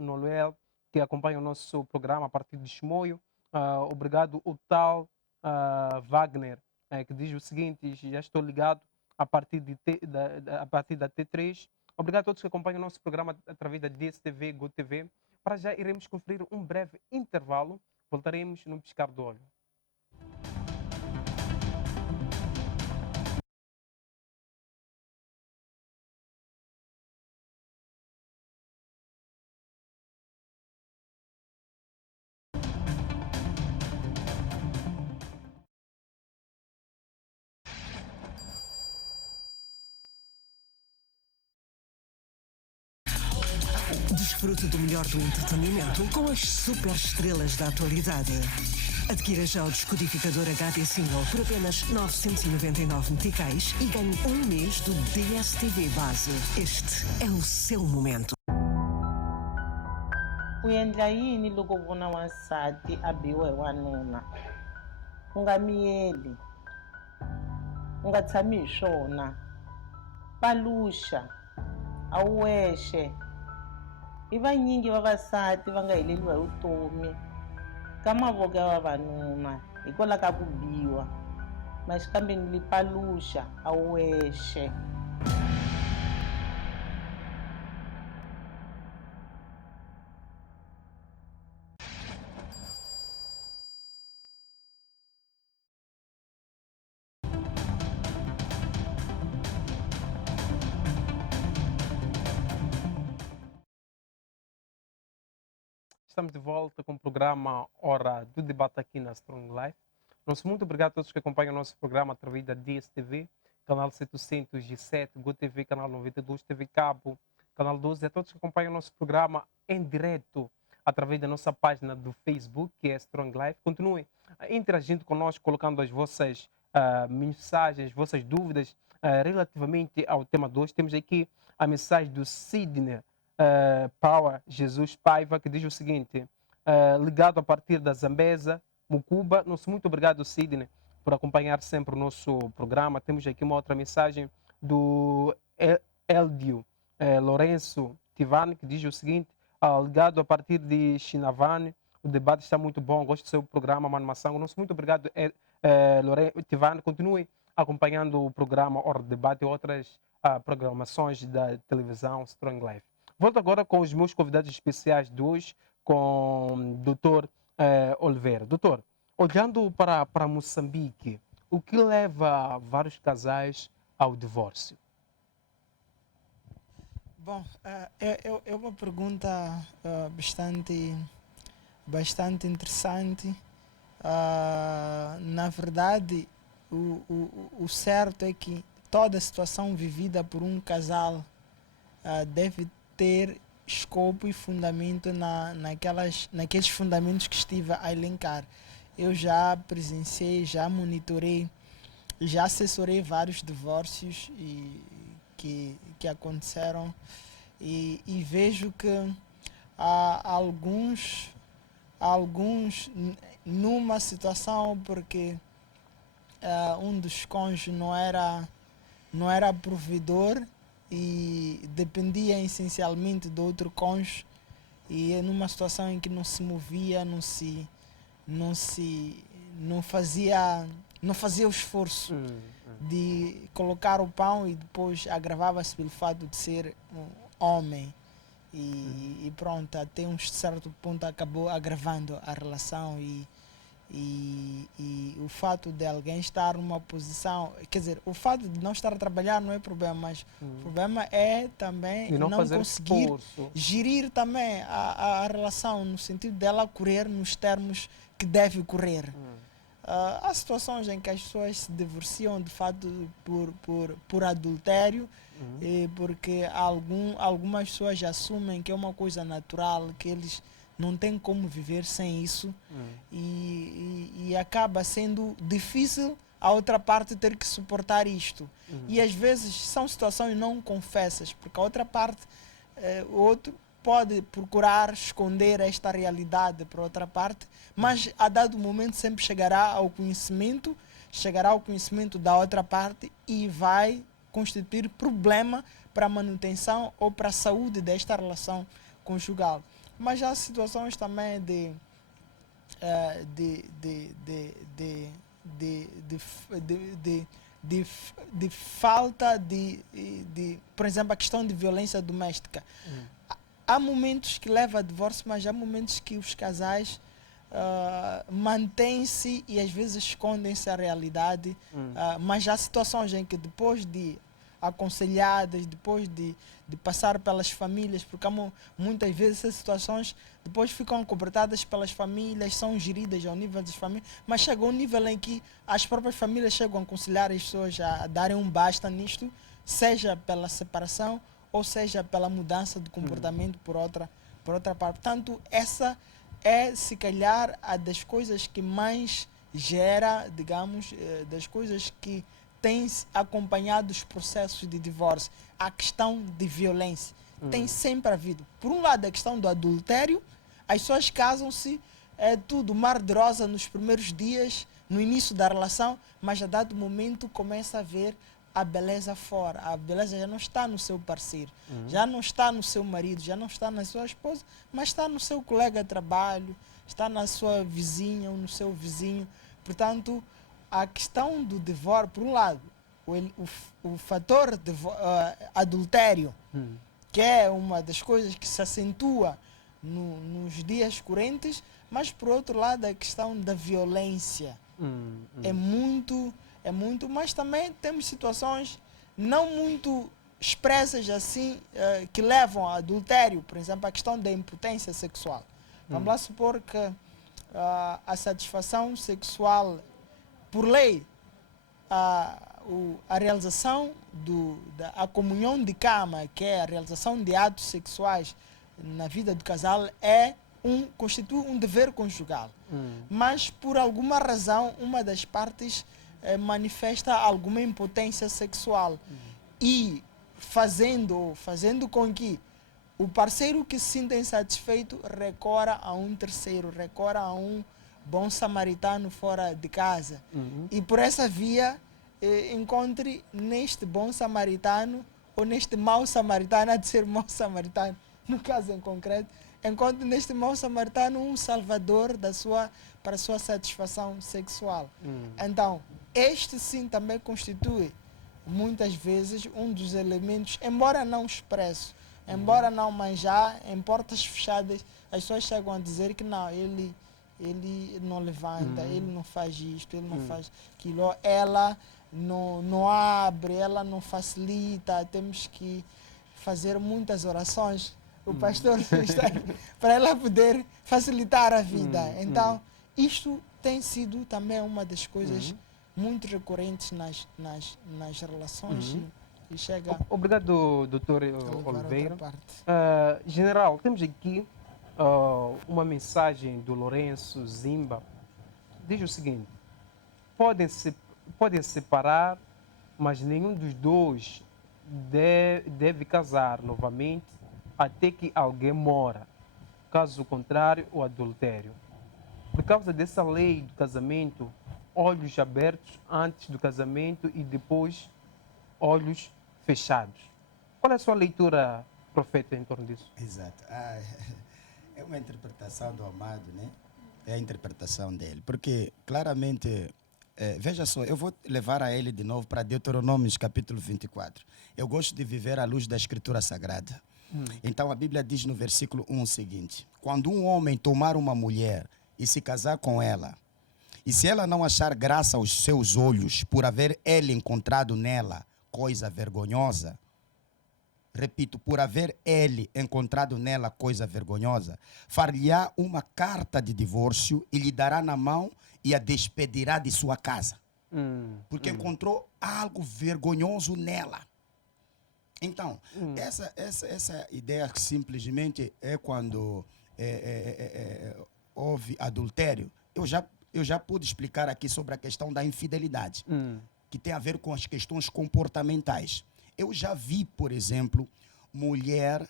Noel, que acompanha o nosso programa a partir de Chimoio. Obrigado, o tal Wagner, que diz o seguinte: já estou ligado a partir da T3. Obrigado a todos que acompanham o nosso programa através da DSTV, GoTV. Para já iremos conferir um breve intervalo. Voltaremos no piscar do olho. Desfrute do melhor do entretenimento com as super estrelas da atualidade. Adquira já o descodificador HD Single por apenas 999 meticais e ganhe um mês do DSTV base. Este é o seu momento. U endla yini loko u vona wansati a biwa hi wanuna? U nga miyeli, u nga tshami hi swona, paluxa, a wu wexe. I vanyingi vavasati va nga heleriwa hi vutomi ka mavoko ya vavanuna hikwalaho ka ku biwa, maxikambeni li paluxa, a wu wexe. Estamos de volta com o programa Hora do Debate aqui na Strong Life. Nosso muito obrigado a todos que acompanham o nosso programa através da DSTV, canal 707, GoTV, canal 92, TV Cabo, canal 12, a todos que acompanham o nosso programa em direto através da nossa página do Facebook, que é Strong Life. Continuem interagindo conosco, colocando as vossas mensagens, vossas dúvidas relativamente ao tema 2. Temos aqui a mensagem do Sidney Power Jesus Paiva, que diz o seguinte: ligado a partir da Zambesa, Mucuba. Nosso muito obrigado, Sidney, por acompanhar sempre o nosso programa. Temos aqui uma outra mensagem do Eldio Lourenço Tivani, que diz o seguinte: ligado a partir de Chinavane, o debate está muito bom, gosto do seu programa, Mano Massango. Nosso muito obrigado, Lourenço Tivani. Continue acompanhando o programa Hora de Debate e outras programações da televisão Strong Life. Volto agora com os meus convidados especiais de hoje, com o Dr. Oliveira. Doutor, olhando para Moçambique, o que leva vários casais ao divórcio? Bom, é uma pergunta bastante interessante. Na verdade, o certo é que toda a situação vivida por um casal deve ter escopo e fundamento naqueles fundamentos que estive a elencar. Eu já presenciei, já monitorei, já assessorei vários divórcios que aconteceram e vejo que há alguns numa situação porque um dos cônjuges não era provedor e dependia essencialmente do outro cônjuge, e é numa situação em que não se movia, não fazia o esforço de colocar o pão, e depois agravava-se pelo fato de ser um homem e pronto, até um certo ponto acabou agravando a relação e o fato de alguém estar numa posição, quer dizer, o fato de não estar a trabalhar não é problema, mas o problema é também não conseguir esforço. gerir também a relação no sentido dela correr nos termos que deve correr. Há situações em que as pessoas se divorciam de fato por adultério, porque algumas pessoas assumem que é uma coisa natural, que eles não tem como viver sem isso, e acaba sendo difícil a outra parte ter que suportar isto. E às vezes são situações não confessas, porque a outra parte, o outro pode procurar esconder esta realidade para outra parte, mas a dado momento sempre chegará ao conhecimento da outra parte e vai constituir problema para a manutenção ou para a saúde desta relação conjugal. Mas há situações também de falta de, por exemplo, a questão de violência doméstica. Há momentos que leva a divórcio, mas há momentos que os casais mantêm-se e às vezes escondem-se a realidade. Mas há situações em que depois de aconselhadas, depois de passar pelas famílias, porque muitas vezes essas situações depois ficam cobertadas pelas famílias, são geridas ao nível das famílias, mas chega um nível em que as próprias famílias chegam a aconselhar as pessoas a darem um basta nisto, seja pela separação ou seja pela mudança de comportamento por outra parte. Portanto, essa é, se calhar, a das coisas que mais gera, digamos, das coisas que têm acompanhado os processos de divórcio, a questão de violência. Tem sempre havido. Por um lado, a questão do adultério, as pessoas casam-se, é tudo mar de rosa nos primeiros dias, no início da relação, mas a dado momento começa a ver a beleza fora. A beleza já não está no seu parceiro, já não está no seu marido, já não está na sua esposa, mas está no seu colega de trabalho, está na sua vizinha ou no seu vizinho. Portanto, a questão do divórcio, por um lado, o fator de adultério, que é uma das coisas que se acentua nos dias correntes, mas por outro lado a questão da violência é muito, mas também temos situações não muito expressas assim, que levam ao adultério, por exemplo, a questão da impotência sexual. Vamos lá supor que a satisfação sexual, por lei, a realização a comunhão de cama, que é a realização de atos sexuais na vida do casal, constitui um dever conjugal. Mas, por alguma razão, uma das partes manifesta alguma impotência sexual e fazendo com que o parceiro que se sinta insatisfeito recorra a um terceiro, recorra a um bom samaritano fora de casa. E por essa via encontre neste bom samaritano, ou neste mau samaritano, há de ser mau samaritano, no caso em concreto, encontre neste mau samaritano um salvador para a sua satisfação sexual. Então, este sim também constitui, muitas vezes, um dos elementos, embora não expresso, embora não manjar, em portas fechadas, as pessoas chegam a dizer que não, ele não levanta, ele não faz isto, ele não faz aquilo, ela não abre, ela não facilita, temos que fazer muitas orações, o pastor está para ela poder facilitar a vida. Então, isto tem sido também uma das coisas muito recorrentes nas relações e chega Obrigado, Dr. Oliveira. General, temos aqui uma mensagem do Lourenço Zimba. Diz o seguinte: podem separar, mas nenhum dos dois deve casar novamente até que alguém mora. Caso contrário, o adultério. Por causa dessa lei do casamento, olhos abertos antes do casamento e depois olhos fechados. Qual é a sua leitura, profeta, em torno disso? Exato. É uma interpretação do amado, né? É a interpretação dele. Porque, claramente, veja só, eu vou levar a ele de novo para Deuteronômios, capítulo 24. Eu gosto de viver à luz da Escritura Sagrada. Então, a Bíblia diz no versículo 1 o seguinte: quando um homem tomar uma mulher e se casar com ela, e se ela não achar graça aos seus olhos por haver ele encontrado nela coisa vergonhosa, repito, por haver ele encontrado nela coisa vergonhosa, far-lhe-á uma carta de divórcio e lhe dará na mão e a despedirá de sua casa. Porque encontrou algo vergonhoso nela. Então, essa ideia simplesmente é quando houve adultério. Eu já pude explicar aqui sobre a questão da infidelidade, que tem a ver com as questões comportamentais. Eu já vi, por exemplo, mulher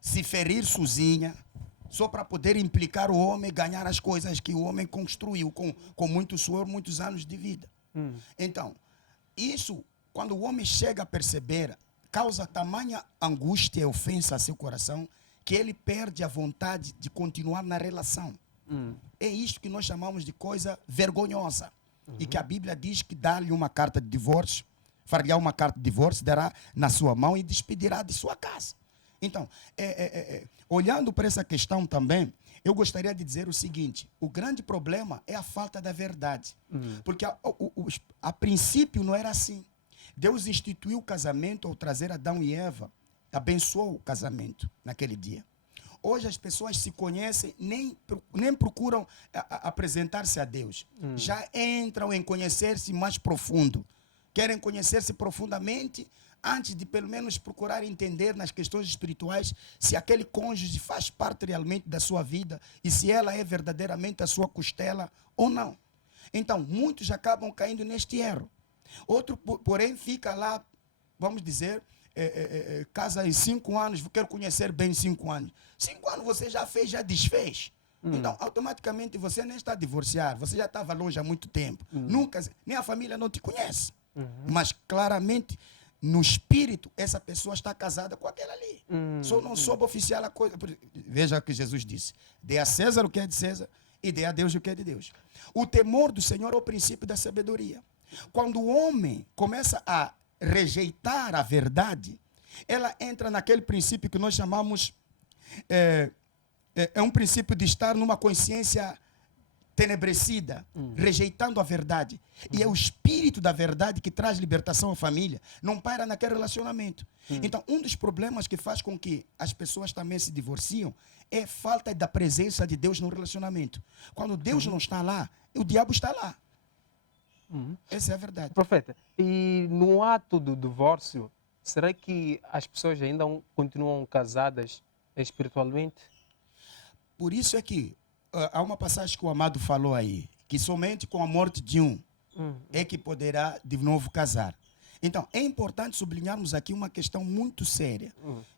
se ferir sozinha só para poder implicar o homem, ganhar as coisas que o homem construiu com muito suor, muitos anos de vida. Então, isso, quando o homem chega a perceber, causa tamanha angústia e ofensa a seu coração, que ele perde a vontade de continuar na relação. É isto que nós chamamos de coisa vergonhosa. E que a Bíblia diz que dá-lhe uma carta de divórcio, far-lhe uma carta de divórcio, dará na sua mão e despedirá de sua casa. Então, olhando para essa questão também, eu gostaria de dizer o seguinte: o grande problema é a falta da verdade. Porque a princípio não era assim. Deus instituiu o casamento ao trazer Adão e Eva, abençoou o casamento naquele dia. Hoje as pessoas se conhecem, nem procuram apresentar-se a Deus. Já entram em conhecer-se mais profundo. Querem conhecer-se profundamente antes de pelo menos procurar entender nas questões espirituais se aquele cônjuge faz parte realmente da sua vida e se ela é verdadeiramente a sua costela ou não. Então, muitos acabam caindo neste erro. Outro, porém, fica lá, vamos dizer, casa em 5 anos, quero conhecer bem 5 anos. 5 anos você já fez, já desfez. Então, automaticamente você nem está a divorciar, você já estava longe há muito tempo. Nunca, nem a família não te conhece. Mas claramente, no espírito, essa pessoa está casada com aquela ali. Só não soube oficial a coisa. Veja o que Jesus disse: dê a César o que é de César e dê a Deus o que é de Deus. O temor do Senhor é o princípio da sabedoria. Quando o homem começa a rejeitar a verdade, ela entra naquele princípio que nós chamamos é um princípio de estar numa consciência tenebrecida, rejeitando a verdade. E é o espírito da verdade que traz libertação à família, não para naquele relacionamento. Então, um dos problemas que faz com que as pessoas também se divorciam é falta da presença de Deus no relacionamento. Quando Deus não está lá, o diabo está lá. Essa é a verdade. Profeta, e no ato do divórcio, será que as pessoas ainda continuam casadas espiritualmente? Por isso é que há uma passagem que o Amado falou aí, que somente com a morte de um é que poderá de novo casar. Então, é importante sublinharmos aqui uma questão muito séria,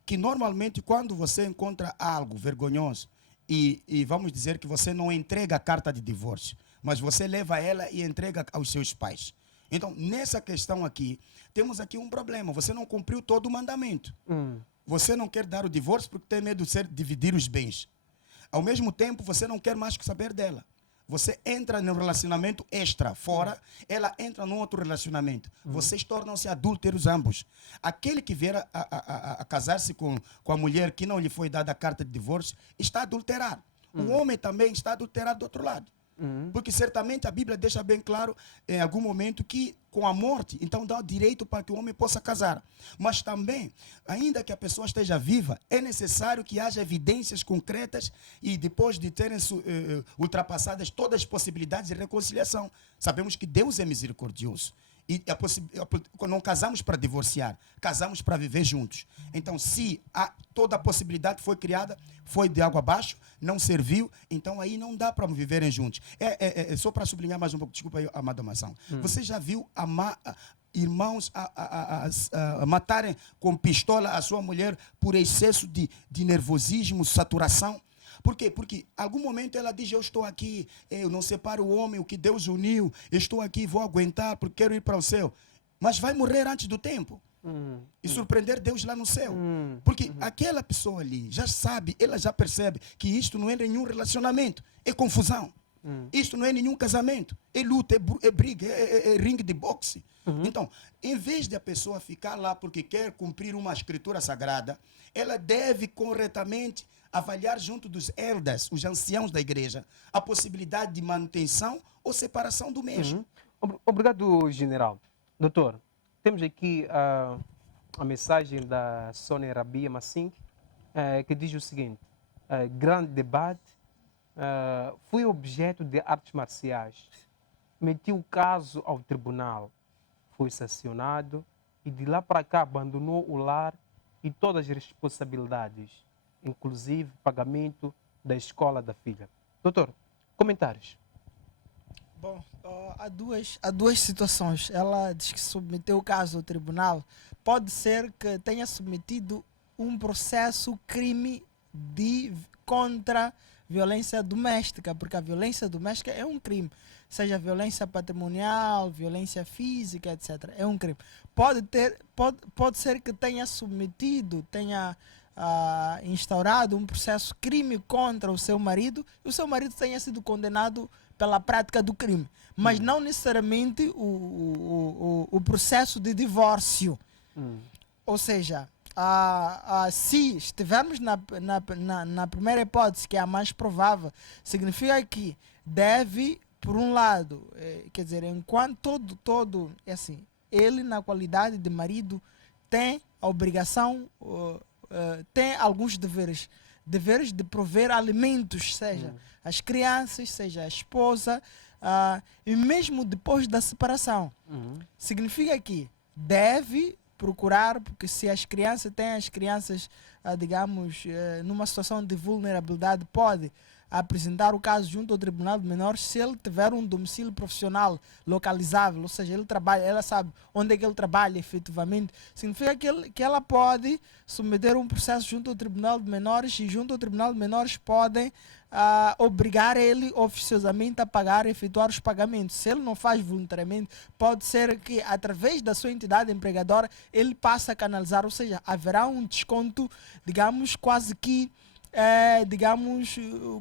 que normalmente quando você encontra algo vergonhoso e vamos dizer que você não entrega a carta de divórcio, mas você leva ela e entrega aos seus pais. Então, nessa questão aqui, temos aqui um problema. Você não cumpriu todo o mandamento. Você não quer dar o divórcio porque tem medo de dividir os bens. Ao mesmo tempo, você não quer mais saber dela. Você entra num relacionamento extra, fora, ela entra num outro relacionamento. Vocês tornam-se adúlteros ambos. Aquele que vier a casar-se com a mulher que não lhe foi dada a carta de divórcio, está a adulterar. O homem também está a adulterar do outro lado. Porque certamente a Bíblia deixa bem claro em algum momento que com a morte, então dá o direito para que o homem possa casar. Mas também, ainda que a pessoa esteja viva, é necessário que haja evidências concretas e depois de terem ultrapassadas todas as possibilidades de reconciliação. Sabemos que Deus é misericordioso. E não casamos para divorciar, casamos para viver juntos. Então, se toda a possibilidade foi criada, foi de água abaixo, não serviu, então aí não dá para viverem juntos. Só para sublinhar mais um pouco, desculpa aí, amada maçã. Você já viu irmãos a matarem com pistola a sua mulher por excesso de nervosismo, saturação? Por quê? Porque em algum momento ela diz: eu estou aqui, eu não separo o homem, o que Deus uniu, eu estou aqui, vou aguentar porque quero ir para o céu. Mas vai morrer antes do tempo. E surpreender Deus lá no céu. Porque aquela pessoa ali já sabe, ela já percebe que isto não é nenhum relacionamento, é confusão. Isto não é nenhum casamento, é luta, é briga, é ringue de boxe. Então, em vez de a pessoa ficar lá porque quer cumprir uma escritura sagrada, ela deve corretamente avaliar junto dos elders, os anciãos da igreja, a possibilidade de manutenção ou separação do mesmo. Obrigado, general. Doutor, temos aqui a mensagem da Sônia Rabia Massing, que diz o seguinte: grande debate, fui objeto de artes marciais, meti o caso ao tribunal, foi sancionado e de lá para cá abandonou o lar e todas as responsabilidades, inclusive pagamento da escola da filha. Doutor, comentários. Bom, há duas situações. Ela diz que submeteu o caso ao tribunal. Pode ser que tenha submetido um processo crime contra violência doméstica, porque a violência doméstica é um crime. Seja violência patrimonial, violência física, etc. É um crime. Pode ser que tenha submetido, tenha instaurado um processo crime contra o seu marido e o seu marido tenha sido condenado pela prática do crime, mas não necessariamente o processo de divórcio. Ou seja, se estivermos na primeira hipótese, que é a mais provável, significa que deve, por um lado, quer dizer, enquanto todo é assim, ele na qualidade de marido tem a obrigação, tem alguns deveres de prover alimentos, seja as crianças, seja a esposa, e mesmo depois da separação. Significa que deve procurar, porque se as crianças têm as crianças, digamos, numa situação de vulnerabilidade, pode apresentar o caso junto ao Tribunal de Menores se ele tiver um domicílio profissional localizável, ou seja, ele trabalha, ela sabe onde é que ele trabalha efetivamente, significa que ela pode submeter um processo junto ao Tribunal de Menores e junto ao Tribunal de Menores podem obrigar ele oficiosamente a pagar, efetuar os pagamentos. Se ele não faz voluntariamente, pode ser que através da sua entidade empregadora ele passe a canalizar, ou seja, haverá um desconto, digamos, quase que digamos,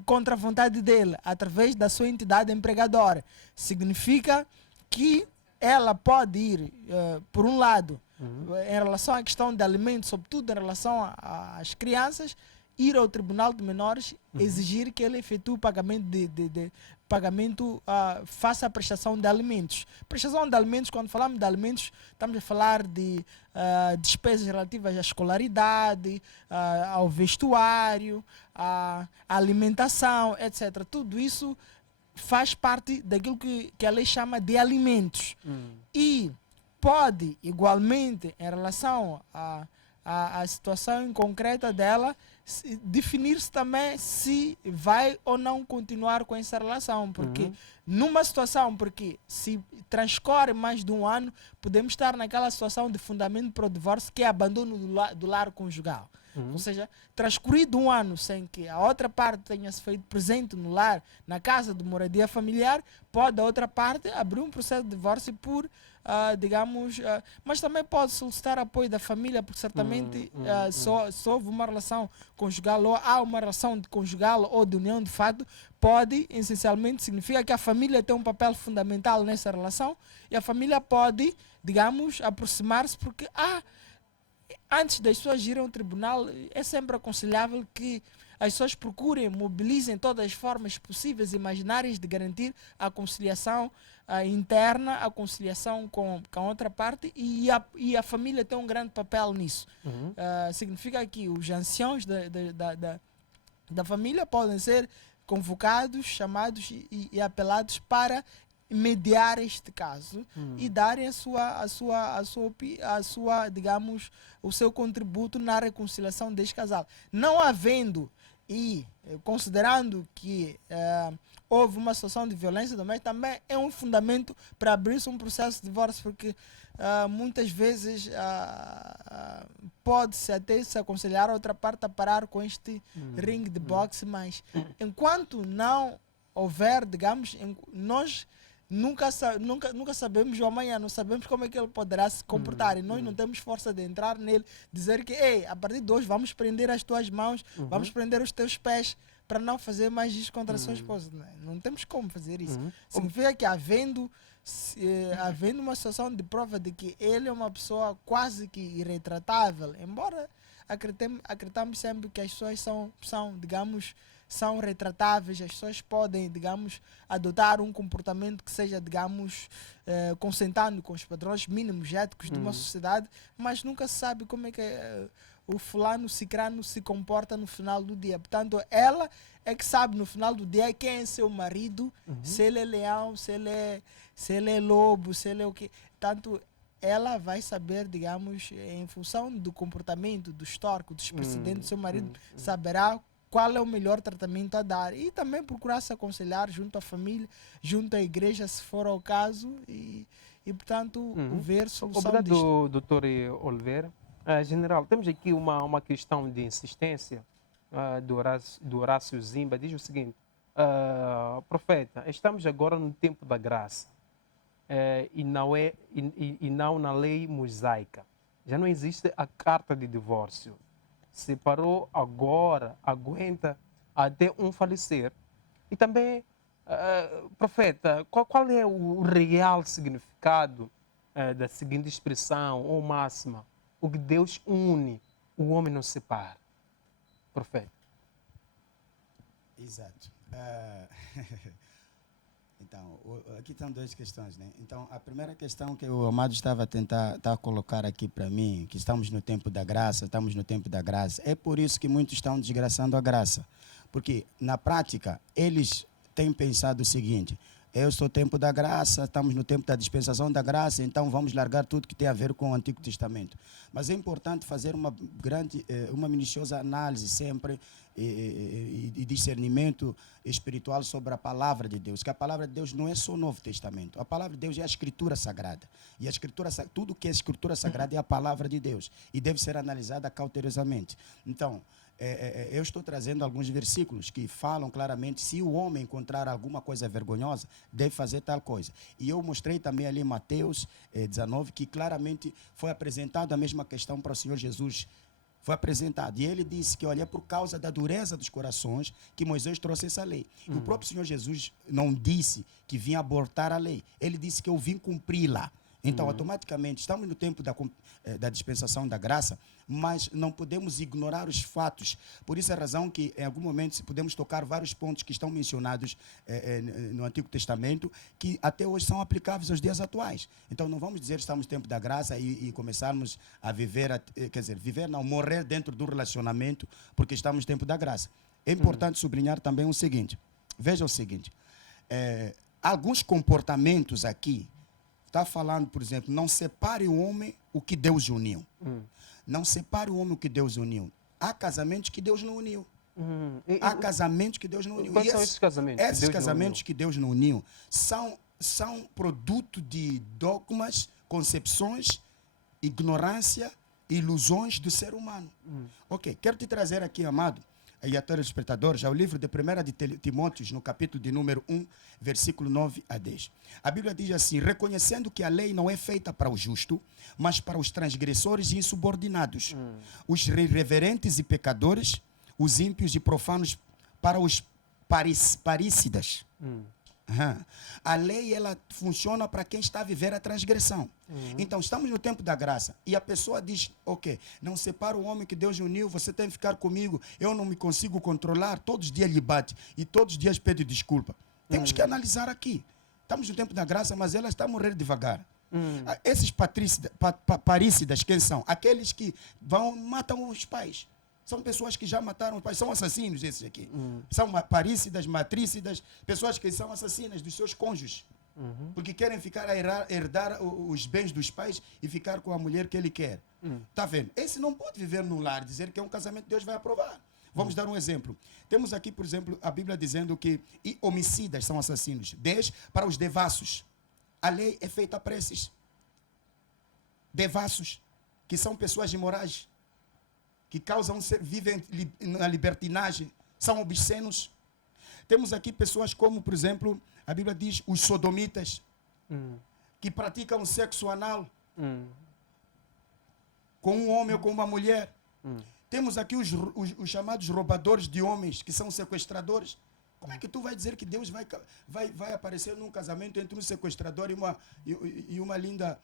contra a vontade dele, através da sua entidade empregadora. Significa que ela pode ir, por um lado, em relação à questão de alimentos, sobretudo em relação às crianças, ir ao Tribunal de Menores, exigir que ele efetue o pagamento pagamento, faça a prestação de alimentos. Prestação de alimentos, quando falamos de alimentos, estamos a falar de despesas relativas à escolaridade, ao vestuário, à alimentação, etc. Tudo isso faz parte daquilo que a lei chama de alimentos. E pode, igualmente, em relação à situação concreta dela, definir-se também se vai ou não continuar com essa relação, porque numa situação, porque se transcorre mais de um ano, podemos estar naquela situação de fundamento para o divórcio, que é abandono do lar conjugal. Ou seja, transcorrido um ano sem que a outra parte tenha se feito presente no lar, na casa de moradia familiar, pode a outra parte abrir um processo de divórcio por, digamos, mas também pode solicitar apoio da família, porque certamente se houve uma relação conjugal ou há uma relação de conjugal ou de união de fato, pode, essencialmente, significa que a família tem um papel fundamental nessa relação e a família pode, digamos, aproximar-se porque antes das pessoas irem ao tribunal, é sempre aconselhável que as pessoas procurem, mobilizem todas as formas possíveis e imaginárias de garantir a conciliação interna, a conciliação com a outra parte e a família tem um grande papel nisso. Significa que os anciãos da família podem ser convocados, chamados e apelados para mediar este caso e darem digamos, o seu contributo na reconciliação deste casal. Não havendo e considerando que houve uma situação de violência doméstica, também é um fundamento para abrir-se um processo de divórcio, porque muitas vezes pode-se até se aconselhar a outra parte a parar com este ringue de boxe, mas enquanto não houver, digamos, nós nunca sabemos o amanhã, não sabemos como é que ele poderá se comportar e nós não temos força de entrar nele, dizer que a partir de hoje vamos prender as tuas mãos, vamos prender os teus pés para não fazer mais isso contra a sua esposa. Não temos como fazer isso. Significa que havendo uma situação de prova de que ele é uma pessoa quase que irretratável, embora acreditamos sempre que as pessoas são digamos, são retratáveis, as pessoas podem, digamos, adotar um comportamento que seja, digamos, consentando com os padrões mínimos éticos de uma sociedade, mas nunca se sabe como é que o fulano cicrano se comporta no final do dia. Portanto, ela é que sabe no final do dia quem é seu marido, se ele é leão, se ele é lobo, se ele é o quê. Portanto, ela vai saber, digamos, em função do comportamento, do histórico, dos precedentes do seu marido, saberá qual é o melhor tratamento a dar e também procurar se aconselhar junto à família, junto à igreja, se for o caso, e portanto, ver solução disto. Obrigado, doutor Oliveira. General, temos aqui uma questão de insistência do Horácio Zimba. Diz o seguinte, profeta, estamos agora no tempo da graça e não na lei mosaica. Já não existe a carta de divórcio. Separou agora, aguenta até um falecer. E também, profeta, qual é o real significado da seguinte expressão ou máxima? O que Deus une, o homem não separa. Profeta. Exato. Então, aqui estão duas questões, né? Então, a primeira questão que o Amado estava a tentar colocar aqui para mim, que estamos no tempo da graça, é por isso que muitos estão desgraçando a graça. Porque, na prática, eles têm pensado o seguinte, eu sou o tempo da graça, estamos no tempo da dispensação da graça, então vamos largar tudo que tem a ver com o Antigo Testamento. Mas é importante fazer uma minuciosa análise sempre e discernimento espiritual sobre a palavra de Deus, que a palavra de Deus não é só o Novo Testamento, a palavra de Deus é a Escritura Sagrada, e a Escritura, tudo que é Escritura Sagrada é a palavra de Deus, e deve ser analisada cautelosamente. Então, eu estou trazendo alguns versículos que falam claramente se o homem encontrar alguma coisa vergonhosa, deve fazer tal coisa. E eu mostrei também ali em Mateus 19 que claramente foi apresentado a mesma questão para o Senhor Jesus. Foi apresentado. E ele disse que, olha, é por causa da dureza dos corações que Moisés trouxe essa lei. E o próprio Senhor Jesus não disse que vinha abortar a lei. Ele disse que eu vim cumpri-la. Então, automaticamente, estamos no tempo da dispensação da graça, mas não podemos ignorar os fatos. Por isso é a razão que, em algum momento, podemos tocar vários pontos que estão mencionados no Antigo Testamento, que até hoje são aplicáveis aos dias atuais. Então, não vamos dizer que estamos no tempo da graça e começarmos a viver, morrer dentro do relacionamento, porque estamos no tempo da graça. É importante sublinhar também o seguinte, veja o seguinte, alguns comportamentos aqui, está falando, por exemplo, não separe o homem o que Deus uniu. Não separe o homem o que Deus uniu. Há casamentos que Deus não uniu. Há casamentos que Deus não uniu. Quais são esses casamentos? Esses casamentos que Deus não uniu são produto de dogmas, concepções, ignorância, ilusões do ser humano. Ok, quero te trazer aqui, amado, e a telespectadores, ao livro de 1 de Timóteo, no capítulo de número 1, versículo 9 a 10. A Bíblia diz assim, reconhecendo que a lei não é feita para o justo, mas para os transgressores e insubordinados, os irreverentes e pecadores, os ímpios e profanos, para os parricidas. A lei, ela funciona para quem está a viver a transgressão. Então, estamos no tempo da graça e a pessoa diz, ok, não separa o homem que Deus uniu, você tem que ficar comigo, eu não me consigo controlar, todos os dias lhe bate e todos os dias pede desculpa. Temos que analisar aqui. Estamos no tempo da graça, mas ela está a morrer devagar. Esses parricidas, quem são? Aqueles que matam os pais. São pessoas que já mataram os pais, são assassinos esses aqui. São parricidas, matrícidas, pessoas que são assassinas dos seus cônjuges. Porque querem ficar a herdar os bens dos pais e ficar com a mulher que ele quer. Está vendo? Esse não pode viver num lar, dizer que é um casamento que Deus vai aprovar. Vamos dar um exemplo. Temos aqui, por exemplo, a Bíblia dizendo que homicidas são assassinos. 10 para os devassos. A lei é feita para esses devassos, que são pessoas imorais, que vivem na libertinagem, são obscenos. Temos aqui pessoas como, por exemplo, a Bíblia diz, os sodomitas, que praticam sexo anal com um homem ou com uma mulher. Temos aqui os chamados roubadores de homens, que são sequestradores. Como é que tu vai dizer que Deus vai aparecer num casamento entre um sequestrador e uma linda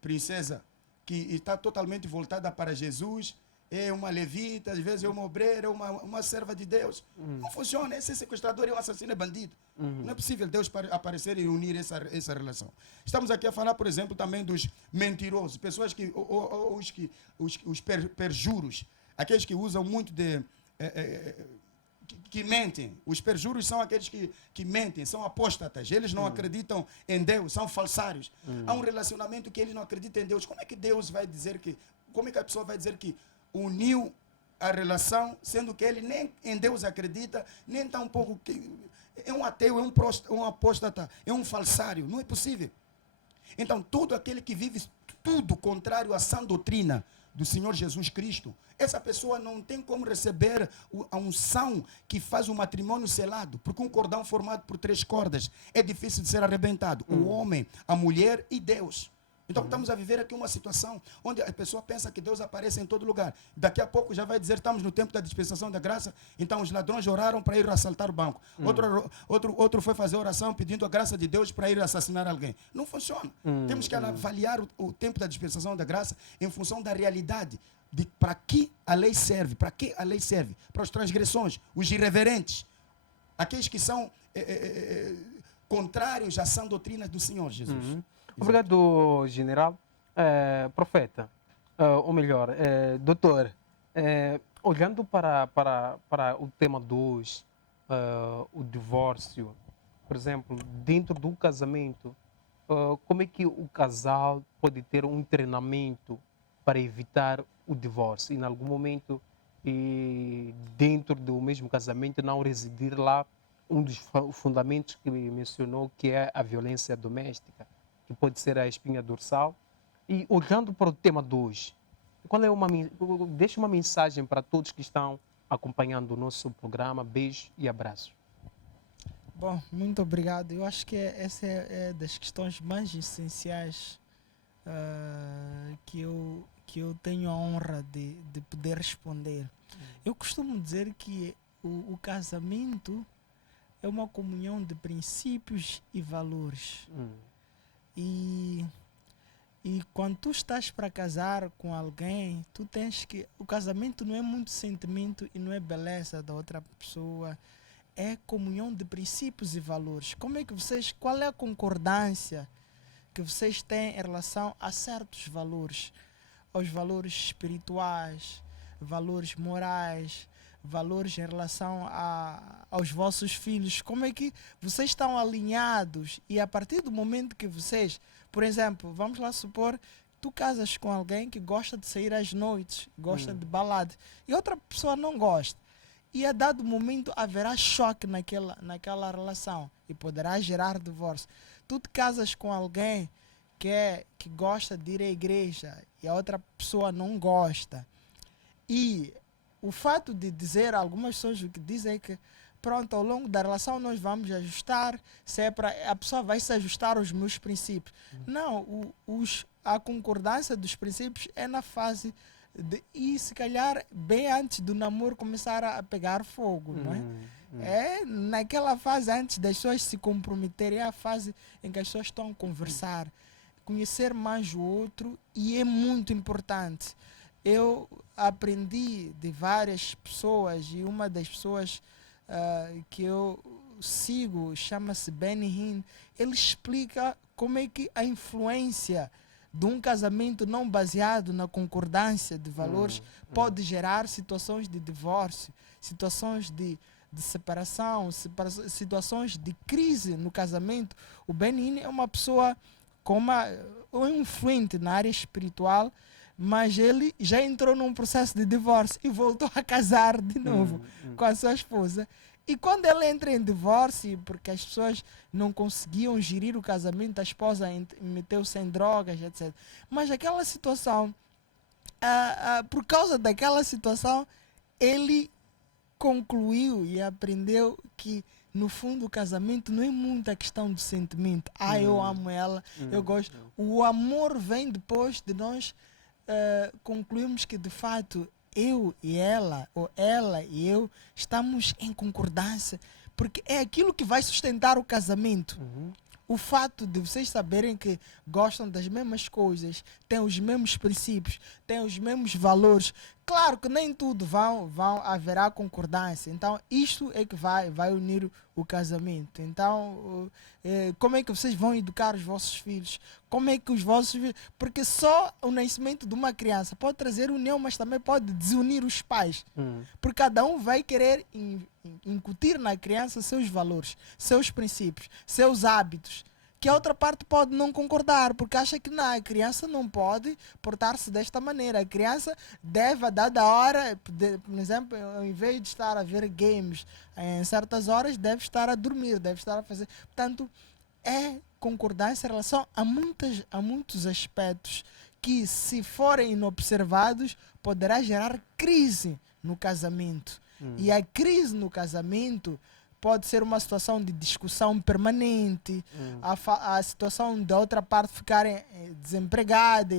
princesa que está totalmente voltada para Jesus, é uma levita, às vezes é uma obreira, uma serva de Deus? Não funciona, esse sequestrador é um assassino, é bandido. Não é possível Deus aparecer e unir essa relação. Estamos aqui a falar, por exemplo, também dos mentirosos, pessoas que, os perjuros, aqueles que usam muito que mentem. Os perjuros são aqueles que mentem, são apóstatas. Eles não acreditam em Deus, são falsários. Há um relacionamento que eles não acreditam em Deus. Como é que Deus vai dizer como é que a pessoa vai dizer que uniu a relação, sendo que ele nem em Deus acredita, nem tão pouco é um ateu, é um apóstata, é um falsário. Não é possível. Então, todo aquele que vive tudo contrário à sã doutrina do Senhor Jesus Cristo, essa pessoa não tem como receber a unção que faz o matrimônio selado, porque um cordão formado por 3 cordas é difícil de ser arrebentado. O homem, a mulher e Deus. Então estamos a viver aqui uma situação onde a pessoa pensa que Deus aparece em todo lugar. Daqui a pouco já vai dizer, estamos no tempo da dispensação da graça, então os ladrões oraram para ir assaltar o banco. Outro foi fazer oração pedindo a graça de Deus para ir assassinar alguém. Não funciona. Temos que avaliar o tempo da dispensação da graça em função da realidade. Para que a lei serve? Para que a lei serve? Para os transgressões, os irreverentes, aqueles que são contrários à sã doutrina do Senhor Jesus. Obrigado, general. Profeta, ou melhor, doutor, olhando para o tema 2, o divórcio, por exemplo, dentro do casamento, como é que o casal pode ter um treinamento para evitar o divórcio? E, em algum momento, dentro do mesmo casamento, não residir lá um dos fundamentos que mencionou, que é a violência doméstica, que pode ser a espinha dorsal. E olhando para o tema de hoje, deixa uma mensagem para todos que estão acompanhando o nosso programa. Beijo e abraço. Bom, muito obrigado. Eu acho que essa é das questões mais essenciais que eu tenho a honra de poder responder. Eu costumo dizer que o casamento é uma comunhão de princípios e valores. E quando tu estás para casar com alguém, tu tens que... O casamento não é muito sentimento e não é beleza da outra pessoa. É comunhão de princípios e valores. Qual é a concordância que vocês têm em relação a certos valores? Aos valores espirituais, valores morais, valores em relação aos vossos filhos. Como é que vocês estão alinhados? E a partir do momento que vocês... Por exemplo, vamos lá supor, tu casas com alguém que gosta de sair às noites, gosta de balada, e outra pessoa não gosta. E a dado momento haverá choque naquela relação e poderá gerar divórcio. Tu te casas com alguém que gosta de ir à igreja e a outra pessoa não gosta. E o fato de dizer, algumas pessoas o que dizem é que pronto, ao longo da relação nós vamos ajustar, se é para a pessoa vai se ajustar aos meus princípios. Não, a concordância dos princípios é na fase e se calhar bem antes do namoro começar a pegar fogo, não é? É naquela fase antes das pessoas se comprometerem, é a fase em que as pessoas estão a conversar, conhecer mais o outro, e é muito importante. Eu aprendi de várias pessoas, e uma das pessoas que eu sigo chama-se Benny Hinn. Ele explica como é que a influência de um casamento não baseado na concordância de valores pode gerar situações de divórcio, situações de separação, situações de crise no casamento. O Benny Hinn é uma pessoa influente na área espiritual, mas ele já entrou num processo de divórcio e voltou a casar de novo com a sua esposa. E quando ele entra em divórcio, porque as pessoas não conseguiam gerir o casamento, a esposa meteu-se em drogas, etc. Mas aquela situação, por causa daquela situação, ele concluiu e aprendeu que no fundo o casamento não é muita questão de sentimento. Eu amo ela, eu gosto. O amor vem depois de nós concluímos que de fato eu e ela, ou ela e eu, estamos em concordância, porque é aquilo que vai sustentar o casamento. O fato de vocês saberem que gostam das mesmas coisas, têm os mesmos princípios, têm os mesmos valores. Claro que nem tudo haverá concordância. Então, isto é que vai unir o casamento. Então, como é que vocês vão educar os vossos filhos? Como é que os vossos filhos... Porque só o nascimento de uma criança pode trazer união, mas também pode desunir os pais. Porque cada um vai querer incutir na criança seus valores, seus princípios, seus hábitos, que a outra parte pode não concordar, porque acha que não, a criança não pode portar-se desta maneira. A criança deve, a dada hora, por exemplo, ao invés de estar a ver games em certas horas, deve estar a dormir, deve estar a fazer... Portanto, é concordância em relação a muitos aspectos que, se forem inobservados, poderá gerar crise no casamento. E a crise no casamento pode ser uma situação de discussão permanente, a situação da outra parte ficar desempregada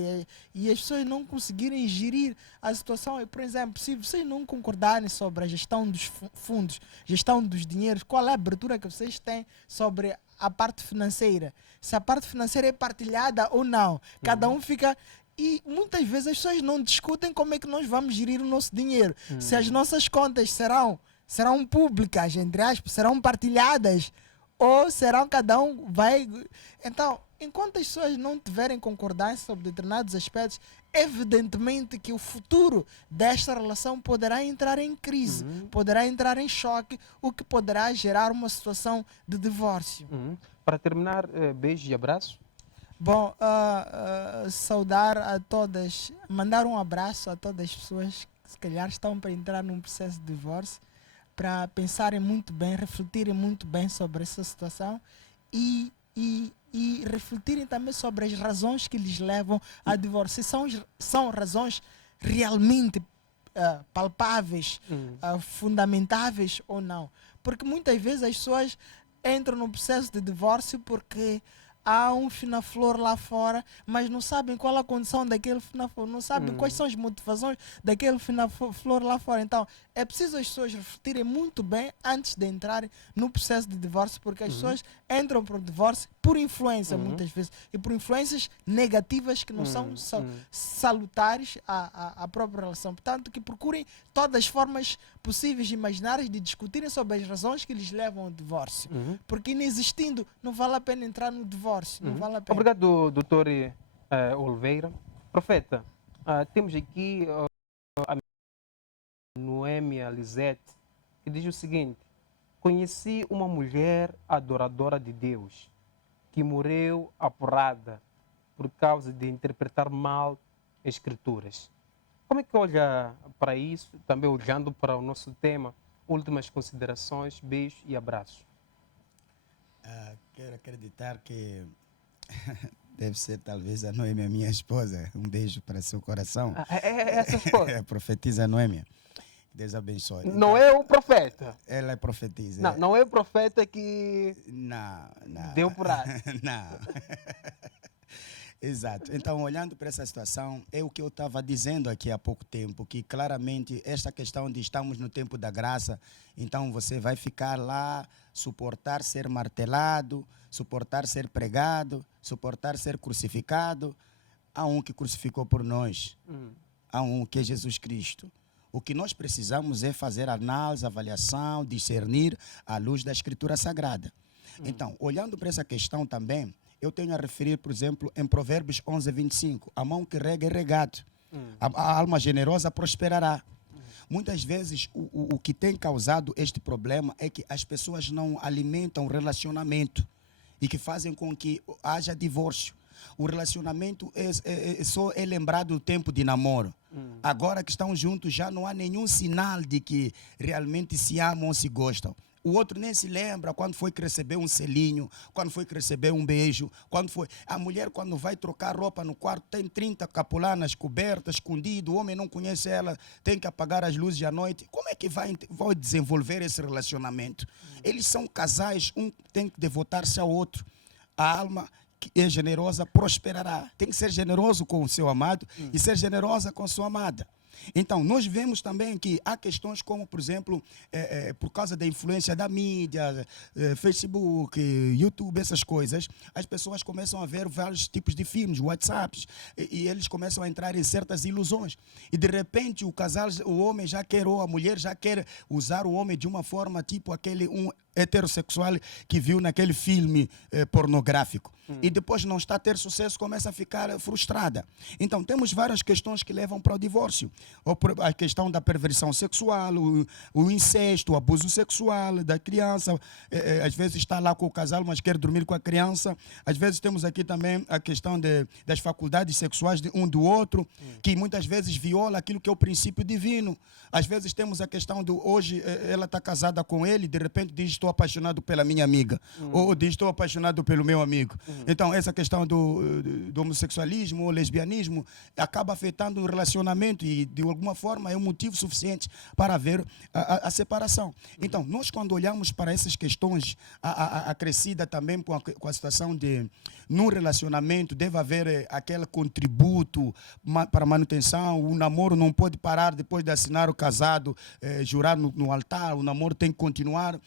e as pessoas não conseguirem gerir a situação. Por exemplo, se vocês não concordarem sobre a gestão dos fundos, gestão dos dinheiros, qual é a abertura que vocês têm sobre a parte financeira? Se a parte financeira é partilhada ou não. Cada um fica... E muitas vezes as pessoas não discutem como é que nós vamos gerir o nosso dinheiro. Se as nossas contas serão públicas, entre aspas, serão partilhadas, ou serão cada um vai... Então, enquanto as pessoas não tiverem concordância sobre determinados aspectos, evidentemente que o futuro desta relação poderá entrar em crise, poderá entrar em choque, o que poderá gerar uma situação de divórcio. Para terminar, beijo e abraço. Bom, saudar a todas, mandar um abraço a todas as pessoas que se calhar estão para entrar num processo de divórcio, para pensarem muito bem, refletirem muito bem sobre essa situação e refletirem também sobre as razões que lhes levam a divórcio. Se são razões realmente palpáveis, fundamentáveis ou não. Porque muitas vezes as pessoas entram no processo de divórcio porque há um fina-flor lá fora, mas não sabem qual a condição daquele fina-flor, não sabem quais são as motivações daquele fina-flor lá fora. Então, é preciso as pessoas refletirem muito bem antes de entrarem no processo de divórcio, porque as pessoas entram para o divórcio por influência, muitas vezes, e por influências negativas que não são salutares à própria relação. Portanto, que procurem todas as formas possíveis e imaginárias de discutirem sobre as razões que lhes levam ao divórcio. Porque inexistindo, não vale a pena entrar no divórcio. Não vale a pena. Obrigado, doutor Oliveira. Profeta, temos aqui a Noêmia Lisete, que diz o seguinte: conheci uma mulher adoradora de Deus, que morreu apurrada por causa de interpretar mal as escrituras. Como é que olha para isso, também olhando para o nosso tema? Últimas considerações, beijo e abraço. Quero acreditar que deve ser talvez a Noêmia, minha esposa. Um beijo para seu coração. É essa esposa? É, profetiza Noêmia. Deus abençoe. Não é o profeta? Ela é profetiza. Não é o profeta que Não. deu por aí. Não. Exato. Então, olhando para essa situação, é o que eu estava dizendo aqui há pouco tempo, que claramente esta questão de estamos no tempo da graça, então você vai ficar lá, suportar ser martelado, suportar ser pregado, suportar ser crucificado. Há um que crucificou por nós, há um que é Jesus Cristo. O que nós precisamos é fazer análise, avaliação, discernir à luz da Escritura Sagrada. Então, olhando para essa questão também, eu tenho a referir, por exemplo, em Provérbios 11:25, a mão que rega é regado, a alma generosa prosperará. Muitas vezes, o que tem causado este problema é que as pessoas não alimentam o relacionamento e que fazem com que haja divórcio. O relacionamento só é lembrado do tempo de namoro. Agora que estão juntos, já não há nenhum sinal de que realmente se amam ou se gostam. O outro nem se lembra quando foi que recebeu um selinho, quando foi que recebeu um beijo, quando foi. A mulher, quando vai trocar roupa no quarto, tem 30 capulanas cobertas, escondido, o homem não conhece ela, tem que apagar as luzes à noite. Como é que vai desenvolver esse relacionamento? Eles são casais, um tem que devotar-se ao outro. A alma que é generosa prosperará. Tem que ser generoso com o seu amado e ser generosa com a sua amada. Então, nós vemos também que há questões como, por exemplo, por causa da influência da mídia, Facebook, YouTube, essas coisas, as pessoas começam a ver vários tipos de filmes, WhatsApps, e eles começam a entrar em certas ilusões. E, de repente, o casal, o homem já quer, ou a mulher já quer usar o homem de uma forma tipo aquele heterossexual que viu naquele filme pornográfico. E depois não está a ter sucesso, começa a ficar frustrada. Então, temos várias questões que levam para o divórcio. A questão da perversão sexual, o incesto, o abuso sexual da criança. Às vezes está lá com o casal, mas quer dormir com a criança. Às vezes temos aqui também a questão das faculdades sexuais de um do outro, que muitas vezes viola aquilo que é o princípio divino. Às vezes temos a questão do hoje ela está casada com ele, de repente diz estou apaixonado pela minha amiga, ou diz estou apaixonado pelo meu amigo. Então essa questão do homossexualismo ou lesbianismo acaba afetando o relacionamento e de alguma forma é um motivo suficiente para haver a separação. Então nós quando olhamos para essas questões acrescida também com a situação de no relacionamento deve haver aquele contributo para manutenção, o namoro não pode parar depois de assinar o casado, jurar no altar, o namoro tem que continuar.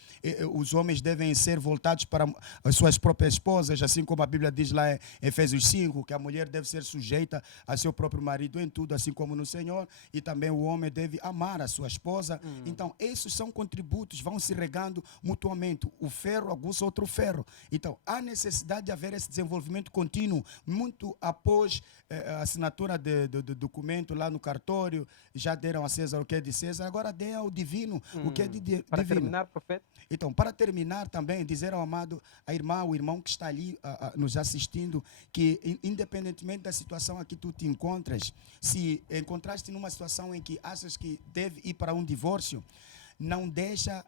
os homens devem ser voltados para as suas próprias esposas, assim como a Bíblia diz lá em Efésios 5, que a mulher deve ser sujeita a seu próprio marido em tudo, assim como no Senhor, e também o homem deve amar a sua esposa. Então, esses são contributos, vão se regando mutuamente. O ferro aguça outro ferro. Então, há necessidade de haver esse desenvolvimento contínuo, muito após a assinatura do documento lá no cartório, já deram a César o que é de César, agora deem ao divino o que é de divino. Para terminar, profeta. Então, para terminar também, dizer ao amado, a irmã, o irmão que está ali nos assistindo, que independentemente da situação a que tu te encontras, se encontraste numa situação em que achas que deve ir para um divórcio, não deixa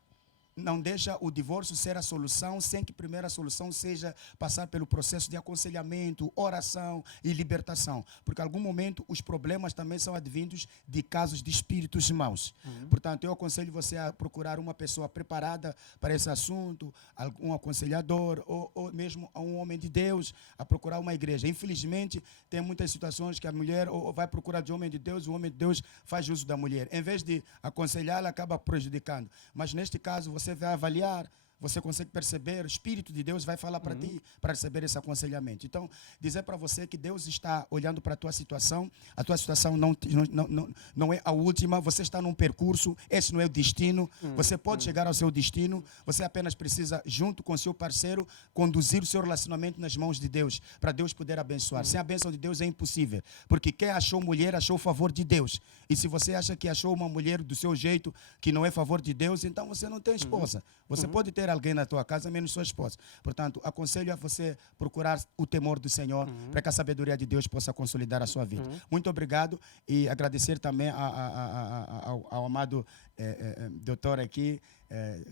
o divórcio ser a solução, sem que a primeira solução seja passar pelo processo de aconselhamento, oração e libertação. Porque em algum momento os problemas também são advindos de casos de espíritos maus. Portanto, eu aconselho você a procurar uma pessoa preparada para esse assunto, um aconselhador ou mesmo um homem de Deus, a procurar uma igreja. Infelizmente, tem muitas situações que a mulher vai procurar de homem de Deus, o homem de Deus faz uso da mulher. Em vez de aconselhá-la, acaba prejudicando. Mas neste caso, você vai avaliar, você consegue perceber, o Espírito de Deus vai falar para ti, para receber esse aconselhamento. Então, dizer para você que Deus está olhando para a tua situação não é a última, você está num percurso, esse não é o destino, você pode chegar ao seu destino, você apenas precisa, junto com seu parceiro, conduzir o seu relacionamento nas mãos de Deus, para Deus poder abençoar. Sem a bênção de Deus é impossível, porque quem achou mulher, achou o favor de Deus. E se você acha que achou uma mulher do seu jeito, que não é favor de Deus, então você não tem esposa. Você pode ter alguém na tua casa, menos sua esposa. Portanto, aconselho a você procurar o temor do Senhor, para que a sabedoria de Deus possa consolidar a sua vida. Muito obrigado e agradecer também ao amado doutor aqui,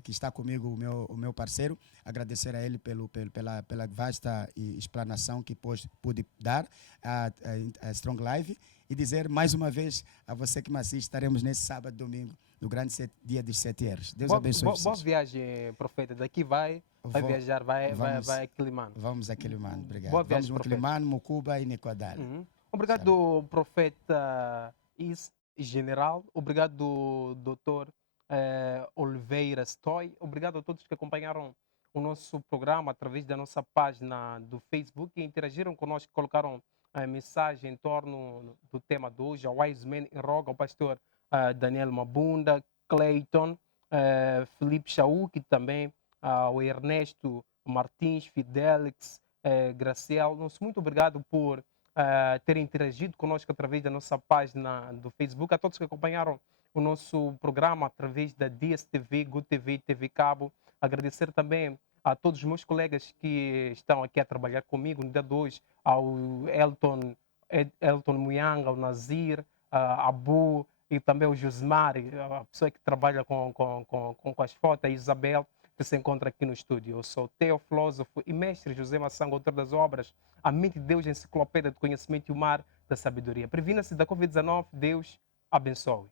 que está comigo, o meu parceiro, agradecer a ele pela vasta explanação que pude dar a Strong Live, e dizer mais uma vez a você que me assiste, estaremos nesse sábado, domingo, no grande dia dos 7 R's. Deus abençoe vocês. Boa viagem, profeta. Daqui vai viajar, vai a Quilimano. Vamos a Quilimano, obrigado. Boa viagem, vamos a Quilimano, Mocuba e Nequadal. Obrigado, profeta General. Obrigado, doutor Oliveira Stoy. Obrigado a todos que acompanharam o nosso programa através da nossa página do Facebook e interagiram conosco, colocaram a mensagem em torno do tema de hoje, a Wise Man em Roga, o pastor Daniel Mabunda, Clayton, Felipe Chauque também, o Ernesto Martins, Fidelix, Graciel. Muito obrigado por terem interagido conosco através da nossa página do Facebook, a todos que acompanharam o nosso programa através da DSTV, Good TV, TV Cabo. Agradecer também a todos os meus colegas que estão aqui a trabalhar comigo no dia de hoje, ao Elton Muyanga, ao Nazir, Abu e também ao Josmar, a pessoa que trabalha com as fotos, a Isabel, que se encontra aqui no estúdio. Eu sou Teo, filósofo e mestre José Massango, autor das obras A Mente de Deus, Enciclopédia de Conhecimento e o Mar da Sabedoria. Previna-se da Covid-19, Deus abençoe.